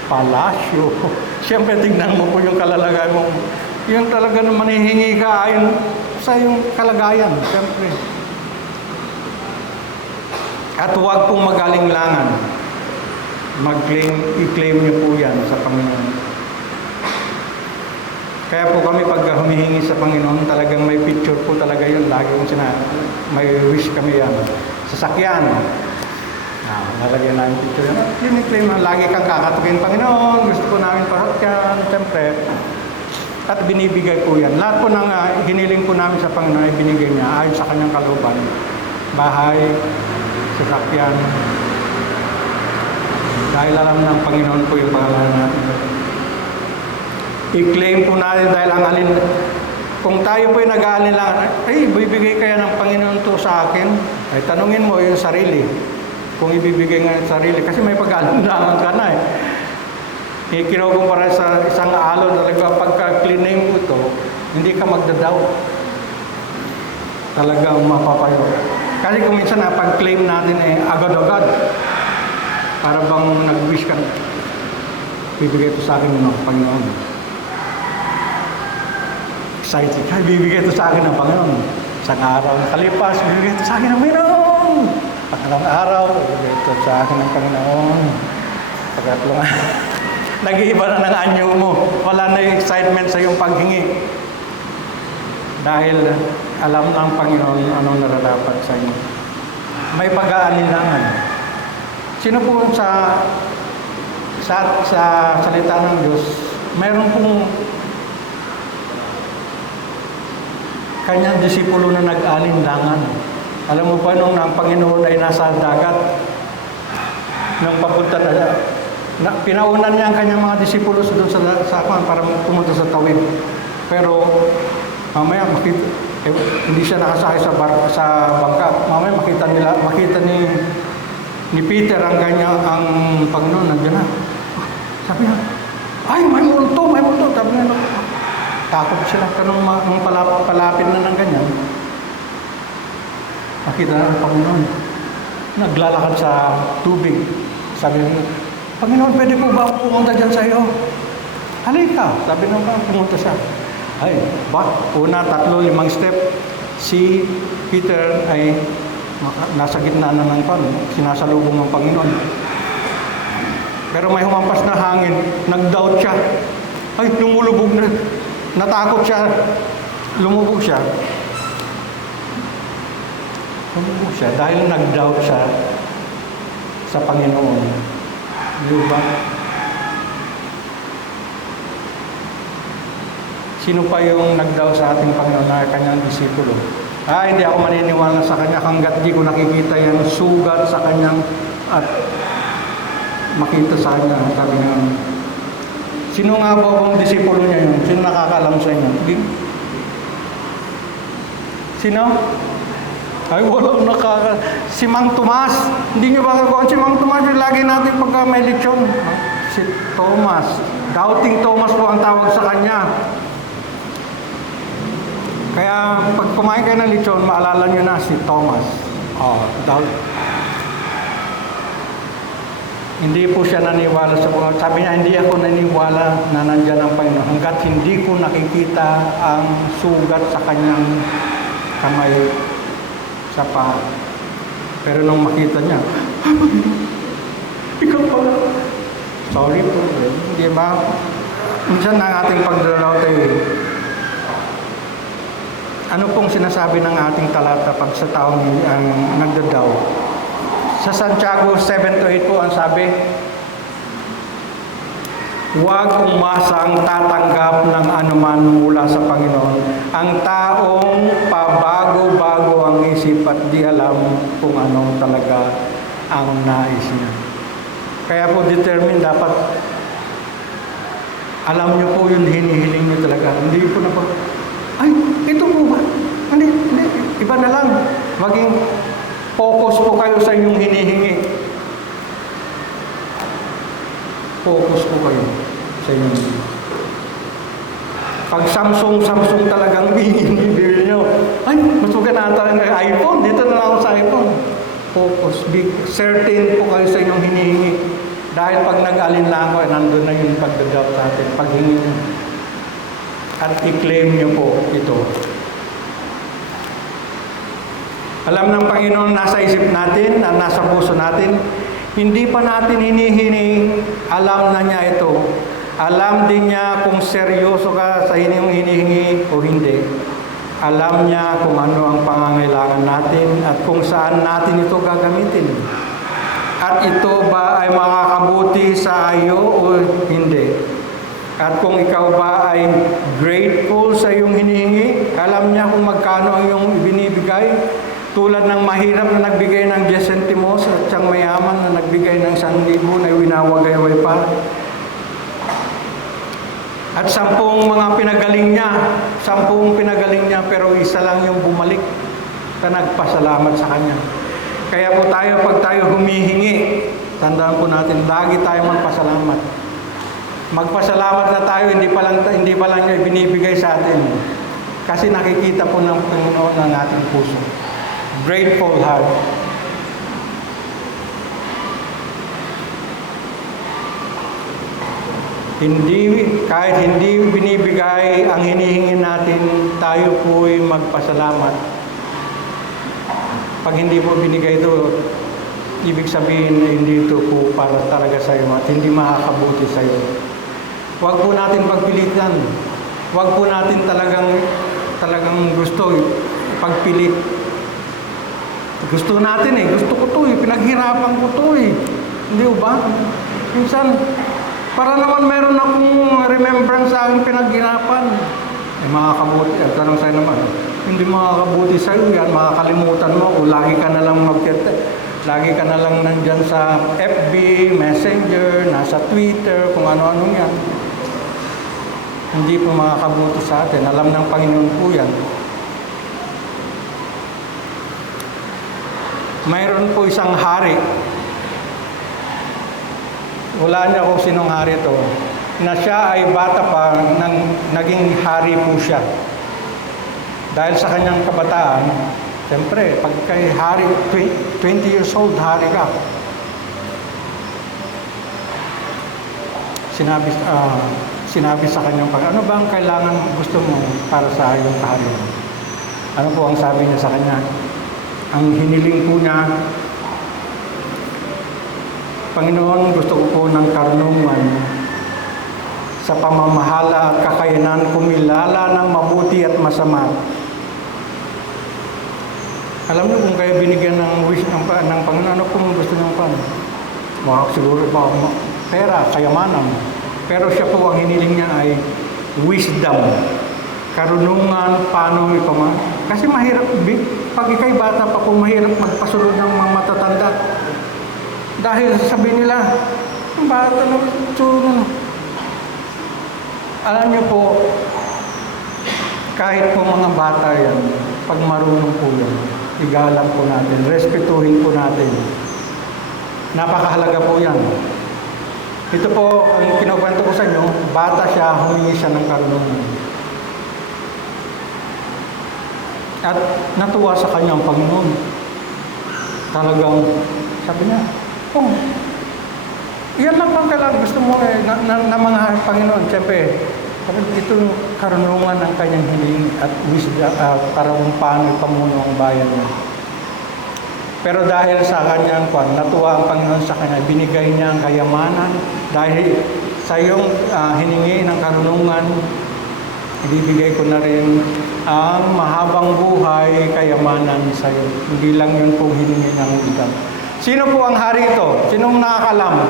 Palasyo? Siyempre tingnan mo po yung kalalagay mo. Yung talaga naman hihingi ka ayon sa yung kalagayan. Siyempre. At huwag pong mag-alinglangan. I-claim niyo po yan sa Panginoon. Kaya po kami pag humihingi sa Panginoon, talagang may picture po talaga yun. Lagi yung may wish kami yan. Sasakyan. Nalagyan namin picture yan. Claim na lagi kang kakatukin, Panginoon. Gusto ko namin pasakyan. Siyempre. At binibigay po yan. Lahat po ng hiniling po namin sa Panginoon ay binigay niya ayon sa kanyang kalooban. Bahay, sasakyan. Dahil alam ng Panginoon po yung pangalan natin. I-claim po natin dahil kung tayo po ay nag-aalinlangan, ay, bibigay kaya ng Panginoon to sa akin? Ay, tanungin mo yung sarili. Kung ibibigay nga yung sarili, kasi may pag-aalinlangan ka na eh. Kinukumpara sa isang alon, talaga pagka-claim mo ito, hindi ka magdadaw. Talagang mapapayo. Kasi kung minsan pag-claim natin agad-agad, para bang nag-wish ka, bibigay ito sa akin ng Panginoon. Excited. Ay, bibigay ito sa akin ng Panginoon. Isang araw na kalipas, bibigay ito sa akin ng Panginoon. Pagkalang araw, bibigay ito sa akin ng Panginoon. Pagkatlong nag-iiba na ng anyo mo. Wala na yung excitement sa iyong paghingi. Dahil alam ng Panginoon anong nararapat sa inyo. May pag-aalinlangan. Sino po sa salita ng Diyos, mayroon pong kanyang disipulo na nag-alinlangan. Alam mo pa nung ang Panginoon ay nasa dagat, nung papunta na pinaunan niya ang kanyang mga disipulo doon sa para pumunta sa tawid. Pero mamaya hindi siya nakasakay sa bangka. Mamaya makita ni Peter ang Panginoon nandiyan na. Sabi niya, ay may multo. Sabi niya, takot sila kanong palapit na ng ganyan. Nakita na ng Panginoon. Naglalakad sa tubig. Sabi niya, Panginoon, pwede po ba ako pumunta dyan sa iyo? Halika. Sabi niya, pumunta siya. Ay, una, 3, 5 step. Si Peter ay nasa gitna na ng sinasalubong ng Panginoon. Pero may humampas na hangin. Nag-doubt siya. Ay, lumulubog na. natakot siya, lumubog siya. Lumubog siya dahil nag-doubt siya sa Panginoon. Di ba? Sino pa yung nag-doubt sa ating Panginoon na kanyang disipulo? Hindi ako maniniwala sa kanya hanggat di ko nakikita yung sugat sa kanyang at makita sa kanya. Sabi nga, sino nga po ang disipulo niya yun? Sino nakakaalam sa inyo? Sino? Ay, walang si Mang Tomas. Hindi niyo ba kagawa si Mang Tomas? Yung lagi natin pagka may lechon. Si Thomas. Doubting Thomas po ang tawag sa kanya. Kaya pag kumain kayo ng lechon, maalala nyo na si Thomas. Doubt. Hindi po siya naniwala sa Panginoon. Sabi niya, hindi ako naniwala na nandyan ang Panginoon hanggat hindi ko nakikita ang sugat sa kanyang kamay sa paa. Pero nung makita niya, ikaw pala. Sorry po. Di ba? Minsan na ating pagdalaw tayo. Ano pong sinasabi ng ating talata pag sa taong nagdadaw? Sa Santiago 7-8 po ang sabi, huwag umasang tatanggap ng anuman mula sa Panginoon. Ang taong pabago-bago ang isip at di alam kung ano talaga ang nais niya. Kaya po determine dapat alam niyo po yung hinihiling niyo talaga. Hindi po na po, ay, ito po ba? Hindi. Iba na lang. Maging focus po kayo sa inyong hinihingi. Focus po kayo sa inyong hinihingi. Pag Samsung talagang bibili nyo, ay, mas maganda ang iPhone. Dito na lang ako sa iPhone. Focus. Be certain po kayo sa inyong hinihingi. Dahil pag nag-alinlango, nandun na yung pagdadoubt natin. Paghingi nyo. At i-claim nyo po ito. Alam ng Panginoon nasa isip natin, nasa puso natin, hindi pa natin hinihingi, alam na niya ito. Alam din niya kung seryoso ka sa inyong hinihingi o hindi. Alam niya kung ano ang pangangailangan natin at kung saan natin ito gagamitin. At ito ba ay makakabuti sa iyo o hindi? At kung ikaw ba ay grateful sa iyong hinihingi, alam niya kung magkano ang iyong binibigay. Tulad ng mahirap na nagbigay ng 10 centimos at siyang mayaman na nagbigay ng 1,000 na winawagay-way pa. At 10 mga pinagaling niya, pero isa lang yung bumalik na nagpasalamat sa kanya. Kaya po tayo, pag tayo humihingi, tandaan po natin, lagi tayo magpasalamat. Magpasalamat na tayo, hindi pa lang niya binibigay sa atin. Kasi nakikita po ng Panginoon ang ating puso. Grateful heart. Kahit hindi binibigay ang hinihingi natin, tayo po'y magpasalamat. Pag hindi po binigay ito, ibig sabihin na hindi ito po para talaga sa iyo at hindi makakabuti sa iyo. Huwag po natin pagpilitan. Huwag po natin talagang gusto pagpilit. Gusto natin gusto ko to pinaghirapan ko to Hindi ba? Minsan, para naman meron akong remembrance sa aking pinaghirapan. Makakabuti. At tanong sa'yo naman, hindi makakabuti sa'yo yan, makakalimutan mo o lagi ka na lang lagi ka na lang nandyan sa FB, Messenger, nasa Twitter, kung ano-ano yan. Hindi po makakabuti sa atin. Alam ng Panginoon po yan. Mayroon po isang hari. Wala niya kung sinong hari ito. Na siya ay bata pa, naging hari po siya. Dahil sa kanyang kabataan, siyempre, pag kay hari, 20 years old, hari ka. Sinabi sa kanyang ano ba ang kailangan gusto mo para sa iyong kaharian? Ano po ang sabi niya sa kanya? Ang hiniling po niya, Panginoon, gusto ko po ng karunungan sa pamamahala at kakayanan kumilala ng mabuti at masama. Alam niyo kung kayo binigyan ng wish ng Panginoon, ano kung gusto niyong pan? Siguro pa pera, kayamanan. Pero siya po ang hiniling niya ay wisdom, karunungan, paano kasi mahirap, pag ikay bata pa po, mahirap magpasunod ng mga matatanda. Dahil sabihin nila, ang bata na ito. Alam niyo po, kahit po mga bata yan, pag marunong po yan, igalang po natin, respetuhin po natin. Napakahalaga po yan. Ito po, ang kinukwento ko sa inyo, bata siya, humingi siya ng karunungan. At natuwa sa kanyang Panginoon. Talagang, sabi niya, oh, yan lang bang kailangan gusto mo na mga Panginoon. Siyempre, itong karunungan ng kanyang hiling at wisdom para kung paano ipamuno ang bayan niya. Pero dahil sa kanyang natuwa ang Panginoon sa kanya, binigay niya ang kayamanan. Dahil sa iyong hiningi ng karunungan, ibibigay ko na rin ang mahabang buhay, kayamanan sa iyo. Hindi lang yun po hiningi ng wisdom. Sino po ang hari ito? Sinong nakakalam?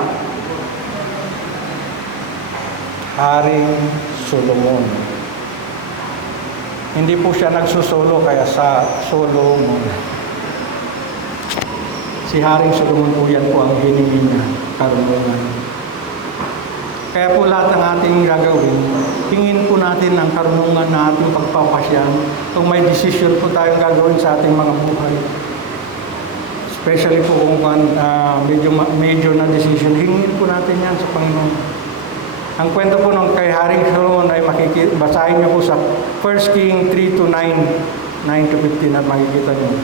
Haring Solomon. Hindi po siya nagsusolo kaya sa Solomon. Si Haring Solomon po yan po ang hiningi niya, karunungan. Kaya po lahat ng ating gagawin, tingin po natin ang karunungan na ating pagpapasyan kung may decision po tayong gagawin sa ating mga buhay. Especially po kung major na decision, hingin po natin yan sa Panginoon. Ang kwento po ng kay Haring Solomon ay basahin niyo po sa 1 King 3-9, 9-15 at makikita niyo.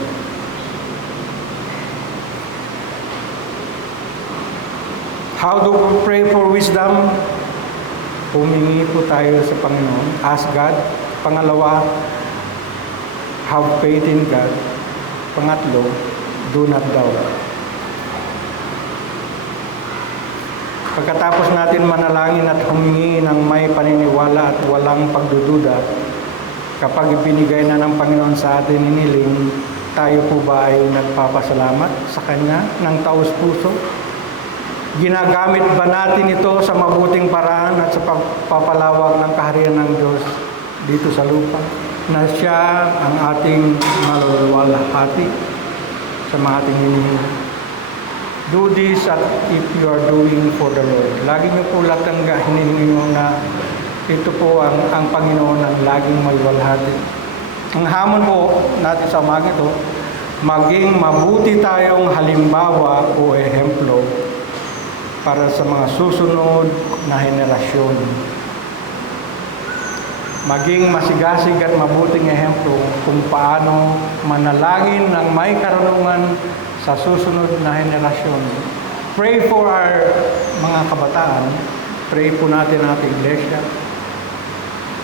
How do we pray for wisdom? Humingi po tayo sa Panginoon. Ask God. Pangalawa, have faith in God. Pangatlo, do not doubt. Pagkatapos natin manalangin at humingi ng may paniniwala at walang pagdududa, kapag ibinigay na ng Panginoon sa atin iniling, tayo po ba ay nagpapasalamat sa Kanya ng taos puso? Ginagamit ba natin ito sa mabuting paraan at sa pagpapalawak ng kaharian ng Diyos dito sa lupa? Na siya ang ating maluluwalhati sa mga ating hinihingi. Do this at if you are doing for the Lord. Lagi niyo po lahat ang hinihingi mo na ito po ang Panginoon ang laging maluwalhati. Ang hamon po natin sa umaga ito, maging mabuti tayong halimbawa o ehemplo para sa mga susunod na henerasyon. Maging masigasig at mabuting ehemplo kung paano manalangin ng may karunungan sa susunod na henerasyon. Pray for our mga kabataan. Pray po natin ang ating iglesia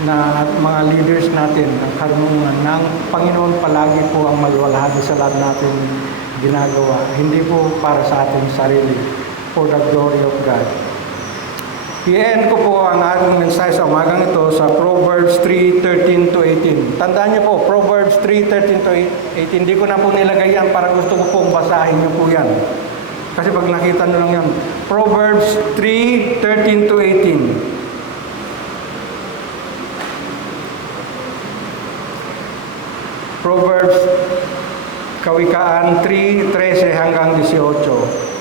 na mga leaders natin ang karunungan ng Panginoon palagi po ang maluwalhati sa lahat natin ginagawa. Hindi po para sa ating sarili. For the glory of God. I-end ko po ang ating mensahe sa umagang ito sa Proverbs 3:13-18. Tandaan niyo po, Proverbs 3:13-18. Hindi ko na po nilagay yan para gusto ko pong basahin niyo po yan. Kasi pag nakita niyo lang yan. Proverbs 3:13-18. Proverbs Kawikaan 3:13-18.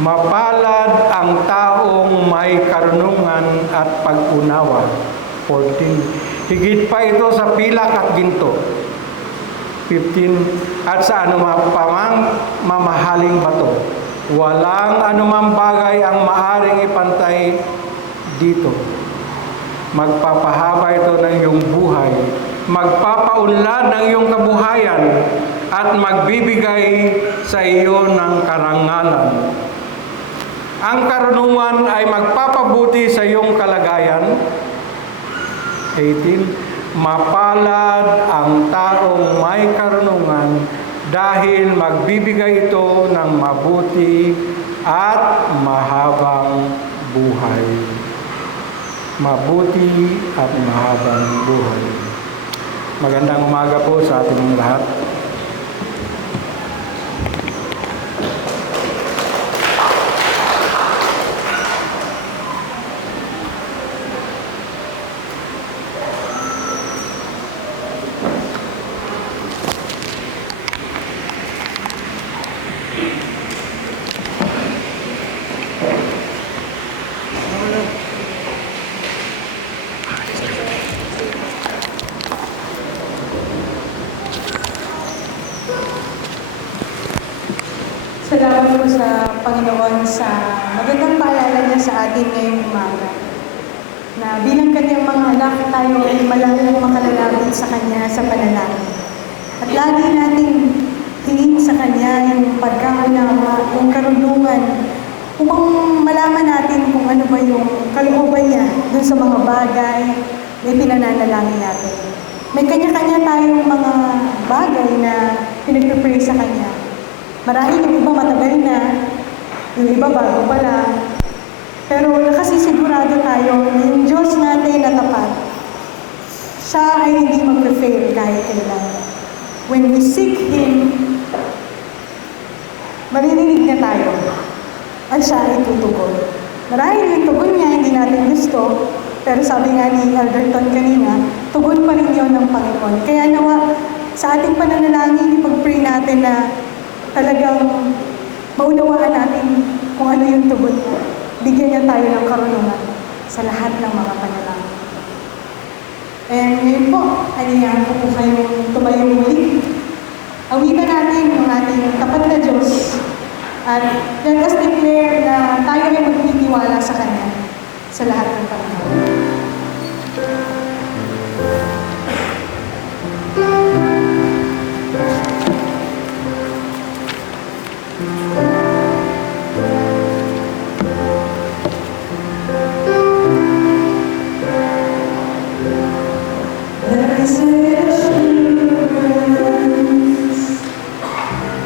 Mapalad ang taong may karunungan at pag-unawa. 14. Higit pa ito sa pilak at ginto. 15. At sa anumang mamahaling bato. Walang anumang bagay ang maaring ipantay dito. Magpapahaba ito ng iyong buhay. Magpapaunlad ng iyong kabuhayan at magbibigay sa iyo ng karangalan. Ang karunungan ay magpapabuti sa iyong kalagayan. 18. Mapalad ang taong may karunungan dahil magbibigay ito ng mabuti at mahabang buhay, mabuti at mahabang buhay. Magandang umaga po sa ating lahat. Salamat po sa Panginoon sa magandang paalala niya sa atin ngayong umaga. Na bilang kanyang mga anak, tayo ay malaking makalalapit sa Kanya sa panalangin. At lagi nating hingin sa Kanya yung pagkaunawa, yung karunungan, upang malaman natin kung ano ba yung kalooban niya dun sa mga bagay na pinananalangin natin. May kanya-kanya tayong mga bagay na pinagpipray sa Kanya. Marahil yung iba matagal na, yung iba bago pa lang. Pero nakasisigurado tayo na yung Diyos natin na tapat, siya ay hindi mag-fail kahit kailan. When we seek Him, maririnig na tayo at siya ay tutugon. Marahil yung tugon niya hindi natin gusto, pero sabi nga ni Elderton kanina, tugon pa rin yun ng Panginoon. Kaya nawa, sa ating pananalangin, ipag-pray natin na talagang maunawaan natin kung ano yung tugon niya. Bigyan niya tayo ng karunungan sa lahat ng mga panalangin. And ngayon po, alihan ko po kayong tumayo muli. Awitan natin ang ating tapat na Diyos. At let us declare na tayo ay magtitiwala sa Kanya sa lahat ng panahon.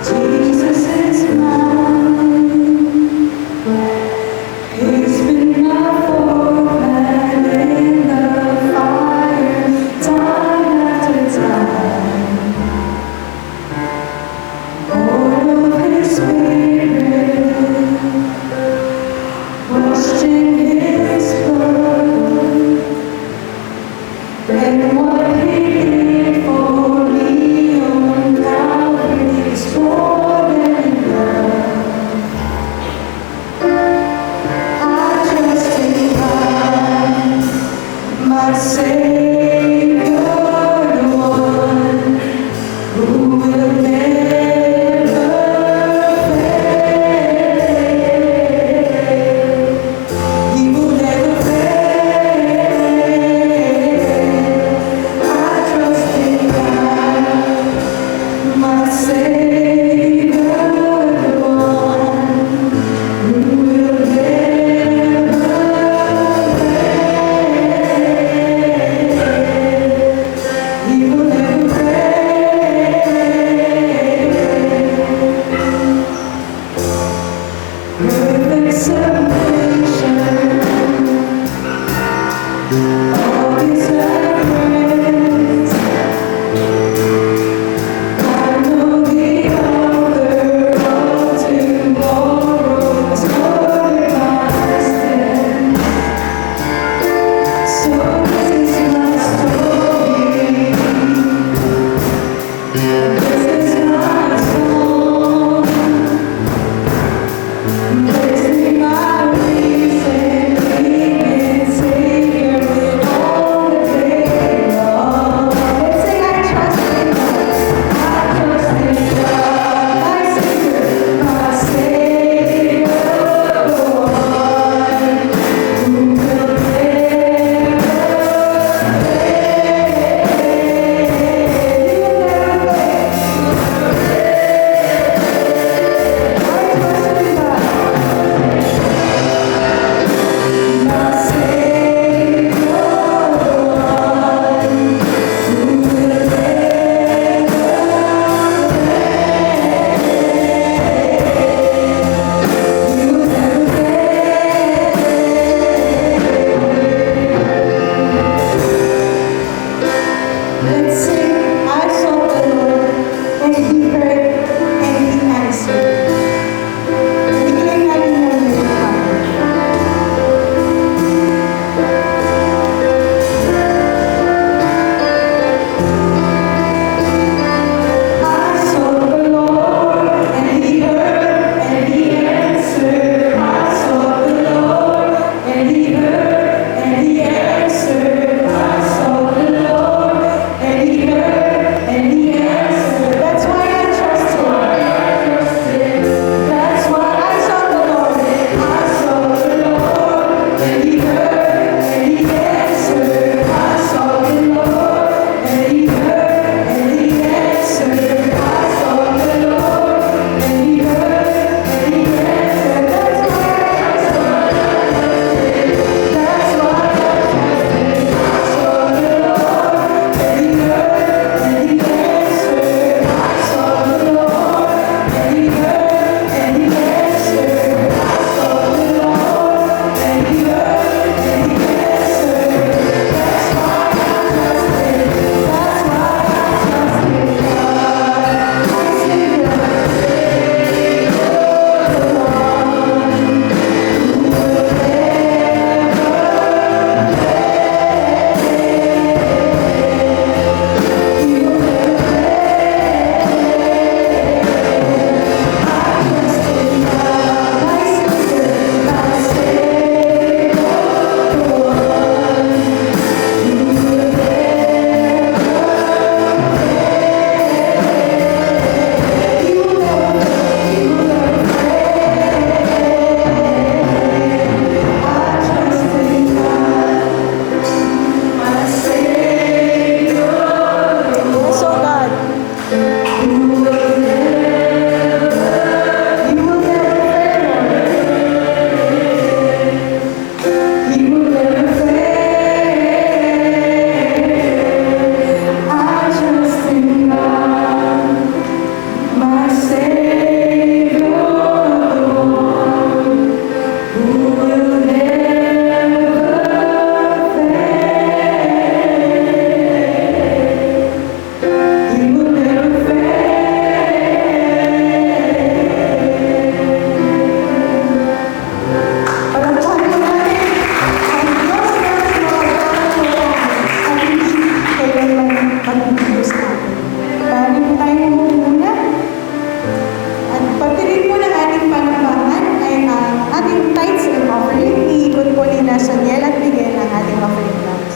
Jesus is mine. He's been my fourth man. Gina, Soniel at Miguel ang ating offering plans.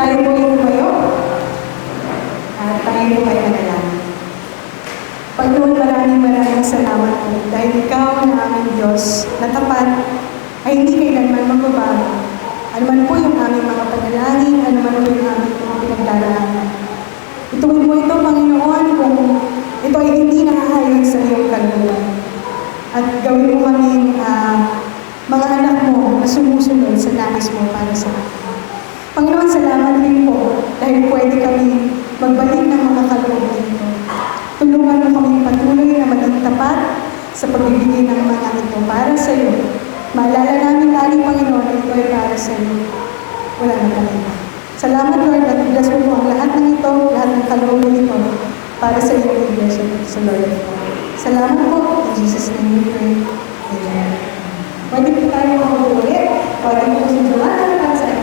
Tayo po yung tumayo at tayo po ay manalangin. Panginoon, maraming salamat po dahil ikaw na aming Diyos na tapat ay hindi kailanman magbabago. Ano man po yung aming mga panalangin, ano man po yung aming mga pinagdaraanan. Ituwid mo ito, Panginoon, kung ito ay hindi nakahayon sa iyong kaluluwa. At gawin mo kaming mga anak mo na sumusunod sa nais mo para sa akin. Panginoon, salamat rin po dahil pwede kami magbalik ng mga kaloob dito. Tulungan mo kami patuloy na maging tapat sa pagbibigay ng mga ito para sa iyo. Maalala namin lagi, Panginoon, na ito ay para sa iyo. Wala na kami. Salamat, Lord, at bless mo po ang lahat ng ito, lahat ng kaloob nito para sa iyo, Iglesia sa Lord. Salamat po. In Jesus' name we pray. Amen. Pwede po tayo mag-ulit. Pwede po sunduan para sa iyo.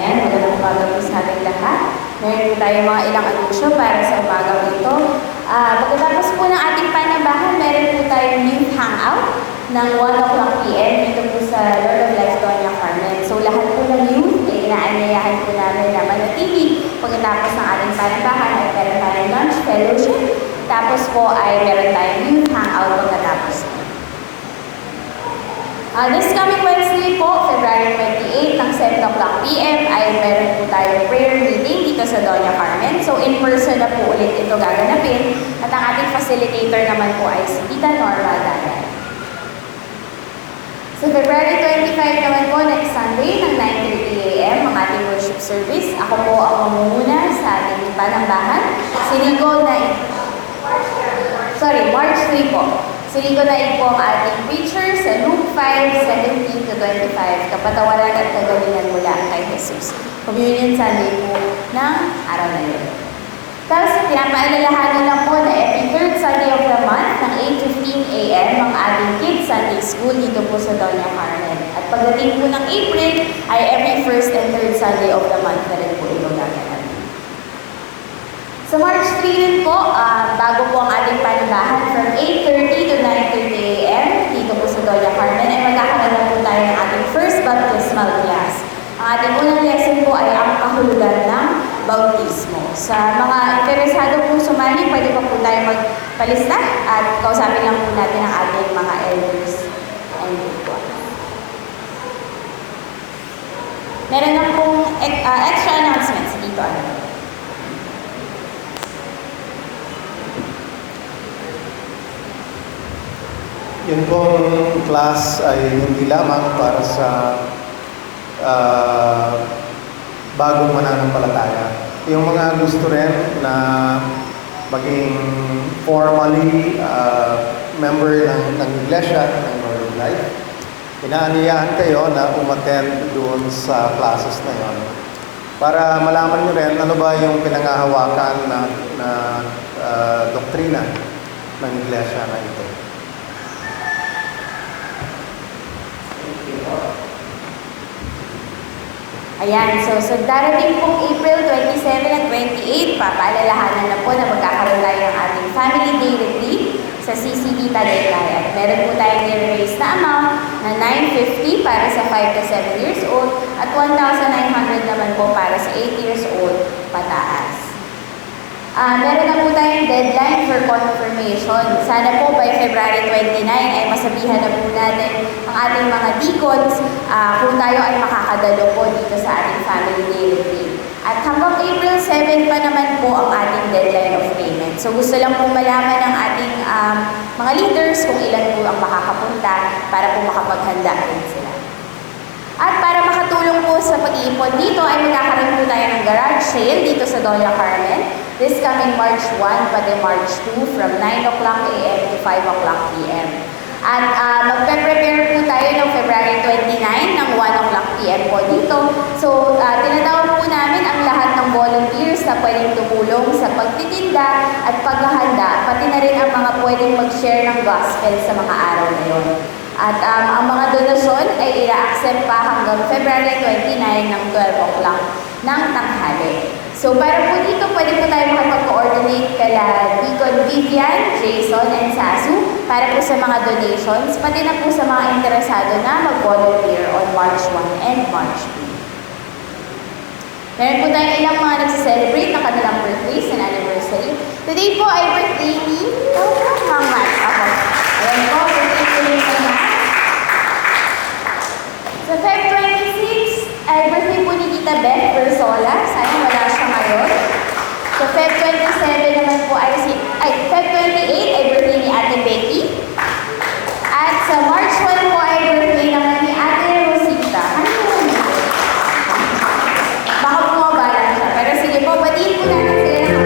Ayan, magandang umaga po sa ating lahat. Meron po tayo mga ilang anunsyo para sa umagang ito. Pagkatapos po ng ating panambahan, meron po tayong youth hangout ng 1 p.m. dito po sa Lord of Life, Doña Carmen. So lahat po ng youth, inaanyayahan po namin na manatili. Pagkatapos ng ating panambahan, ay meron tayong lunch fellowship. Tapos po ay meron tayong youth hangout pagkatapos. This coming Wednesday po, February 28 ng 7 p.m. ay meron po tayong prayer meeting dito sa Doña Carmen. So in person na po ulit ito gaganapin. At ang ating facilitator naman po ay si Tita Norma Dayan. So February 25 naman po, next Sunday ng 9:30 a.m. ang ating worship service. Ako po ang mamumuna sa ating panambahan. March 3 po. Sinigo na po ang ating preacher sa Luke 5:17 to 25, kapatawaran at kagalingan mula kay Jesus. Communion Sunday po ng araw na yun. Tapos, pinapaalalahanan lang po na every third Sunday of the month ng 8:15 a.m. ang ating Kids Sunday School dito po sa Doña Carmen. At pagdating po ng April, ay every first and third Sunday of the month na rin po ito gaganapin. Sa March 3 din po, bago po ang ating panambahan from 8:30 to 9:30 a.m. dito po sa Doña Carmen ay magkakaroon na po tayo ng ating first baptismal class. Ang ating unang lesson po ay ang kahulugan ng bautismo. Sa mga interesado po sumali, pwede pa po tayo magpalista at kausapin lang po natin ang ating mga elders and deacons. Meron na pong extra announcements dito. Yun pong class ay hindi lamang para sa bagong mananampalataya. Yung mga gusto rin na maging formally member ng iglesia, ng Lord of Life, inaaniyahan kayo na umattend doon sa classes na yon para malaman nyo rin ano ba yung pinangahawakan na doktrina ng iglesia na ito. Ayan, so darating pong April 27 at 28, papaalalahanan na po na magkakaroon tayo ng ating Family Day Retreat sa CCD Tagaytay. At meron po tayong nire-raise na amount na 950 para sa 5 to 7 years old at 1,900 naman po para sa 8 years old pataas. Meron na po tayong deadline for confirmation. Sana po by February 29 ay masabihan na po natin ang ating mga deacons kung tayo ay makakadalo po dito sa ating Family Day Retreat. At hanggang April 7 pa naman po ang ating deadline of payment. So gusto lang po malaman ng ating mga leaders kung ilan po ang makakapunta para po makapaghanda rin sila. At para makatulong po sa pag-iipon dito ay magkakaroon po tayo ng garage sale dito sa Doña Carmen this coming March 1 pati March 2 from 9 o'clock a.m. to 5 o'clock p.m. At magpe-prepare po tayo ng February 29 ng 1 o'clock p.m. po dito. So, tinatawag po namin ang lahat ng volunteers na pwedeng tumulong sa pagtitinda at paghahanda, pati na rin ang mga pwedeng mag-share ng gospel sa mga araw na yun. At ang mga donasyon ay i-accept pa hanggang February 29 ng 12 o'clock ng tanghali. So, para po dito, pwede po tayo makapag-coordinate kala Deacon Vivian, Jason, and Sasu para po sa mga donations, pati na po sa mga interesado na mag-volunteer on March 1 and March 2. Meron po tayong ilang mga nagsa-celebrate ng kanilang birthdays and anniversary. Today po ay birthday ni Mama. Ako. Ayan po, birthday po ni Mama. Sa Feb 26 ay birthday po ni Tita Beth Bersola. Sana wala siya ngayon. Sa Feb 27 naman po Feb 28 ay birthday ni Ate Becky. At sa March 1 po ay birthday naman ni Ate Rosita. Ano yun? Baka bumabala siya. Pero sige po, batiin po natin sila ng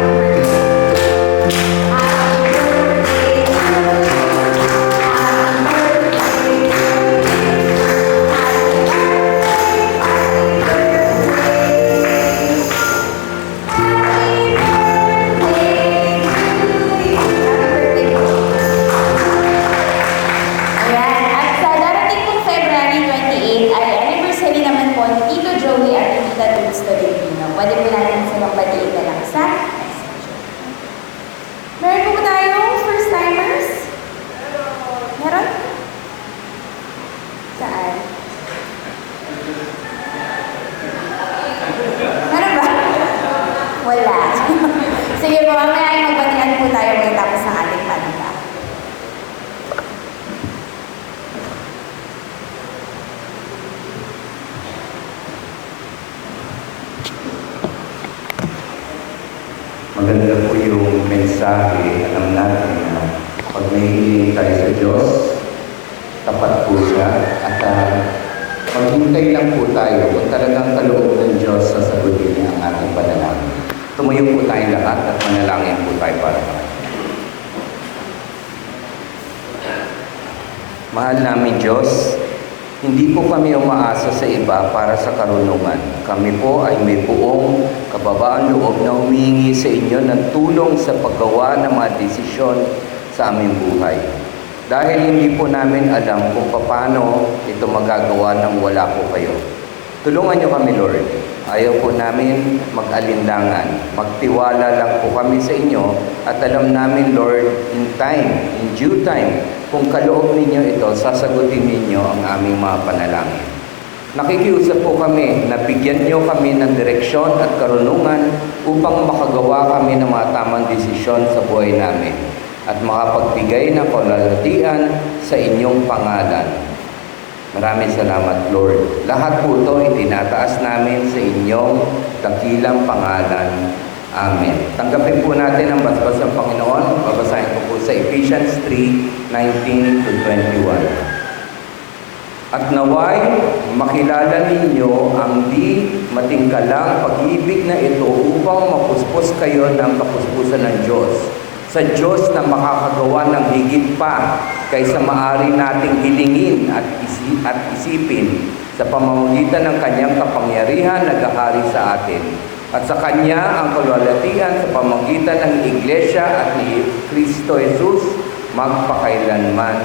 happy birthday. Pwede po natin silang batiin na lang sa messenger. Meron po tayong first timers? Meron? Saan? Meron ba? Wala. Sige po, mamaya ay magbatian po tayo pagkatapos ng ating pananda. Maganda po yung mensahe. Alam natin na pag may hiling tayo sa Diyos, tapat po siya. At maghintay lang po tayo kung talagang kaloob ng Diyos sasagutin niya ang ating panalangin. Tumayo po tayong lahat at manalangin po tayo para sa Kanya. Mahal namin Diyos, hindi po kami umaasa sa iba para sa karunungan. Kami po ay may buong kababaan loob na humingi sa inyo ng tulong sa paggawa ng mga desisyon sa aming buhay. Dahil hindi po namin alam kung paano ito magagawa nang wala po kayo. Tulungan niyo kami, Lord. Ayaw po namin mag-alinlangan. Magtiwala lang po kami sa inyo at alam namin, Lord, in time, in due time, kung kaloob ninyo ito, sasagutin ninyo ang aming mga panalangin. Nakikiusap po kami na bigyan niyo kami ng direksyon at karunungan upang makagawa kami ng mga tamang desisyon sa buhay namin at makapagbigay ng kaluwalhatian sa inyong pangalan. Maraming salamat, Lord. Lahat po ito itinataas namin sa inyong dakilang pangalan. Amen. Tanggapin po natin ang basbas ng Panginoon. Babasahin ko po sa Ephesians 3:19-21. At naway, makilala ninyo ang di matingkalang pag-ibig na ito upang mapuspos kayo ng kapuspusan ng Diyos. Sa Diyos na makakagawa ng higit pa kaysa maaari nating hilingin at isipin sa pamamagitan ng Kanyang kapangyarihan na naghahari sa atin. At sa Kanya ang kaluwalhatian sa pamamagitan ng Iglesia at ni Kristo Jesus magpakailanman.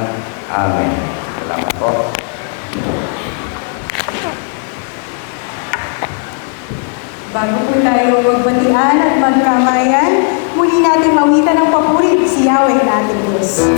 Amen. Salamat po. Bago po tayo magbatian at magkamayan, muli natin mawitan ng papuri si Yahweh nating Diyos.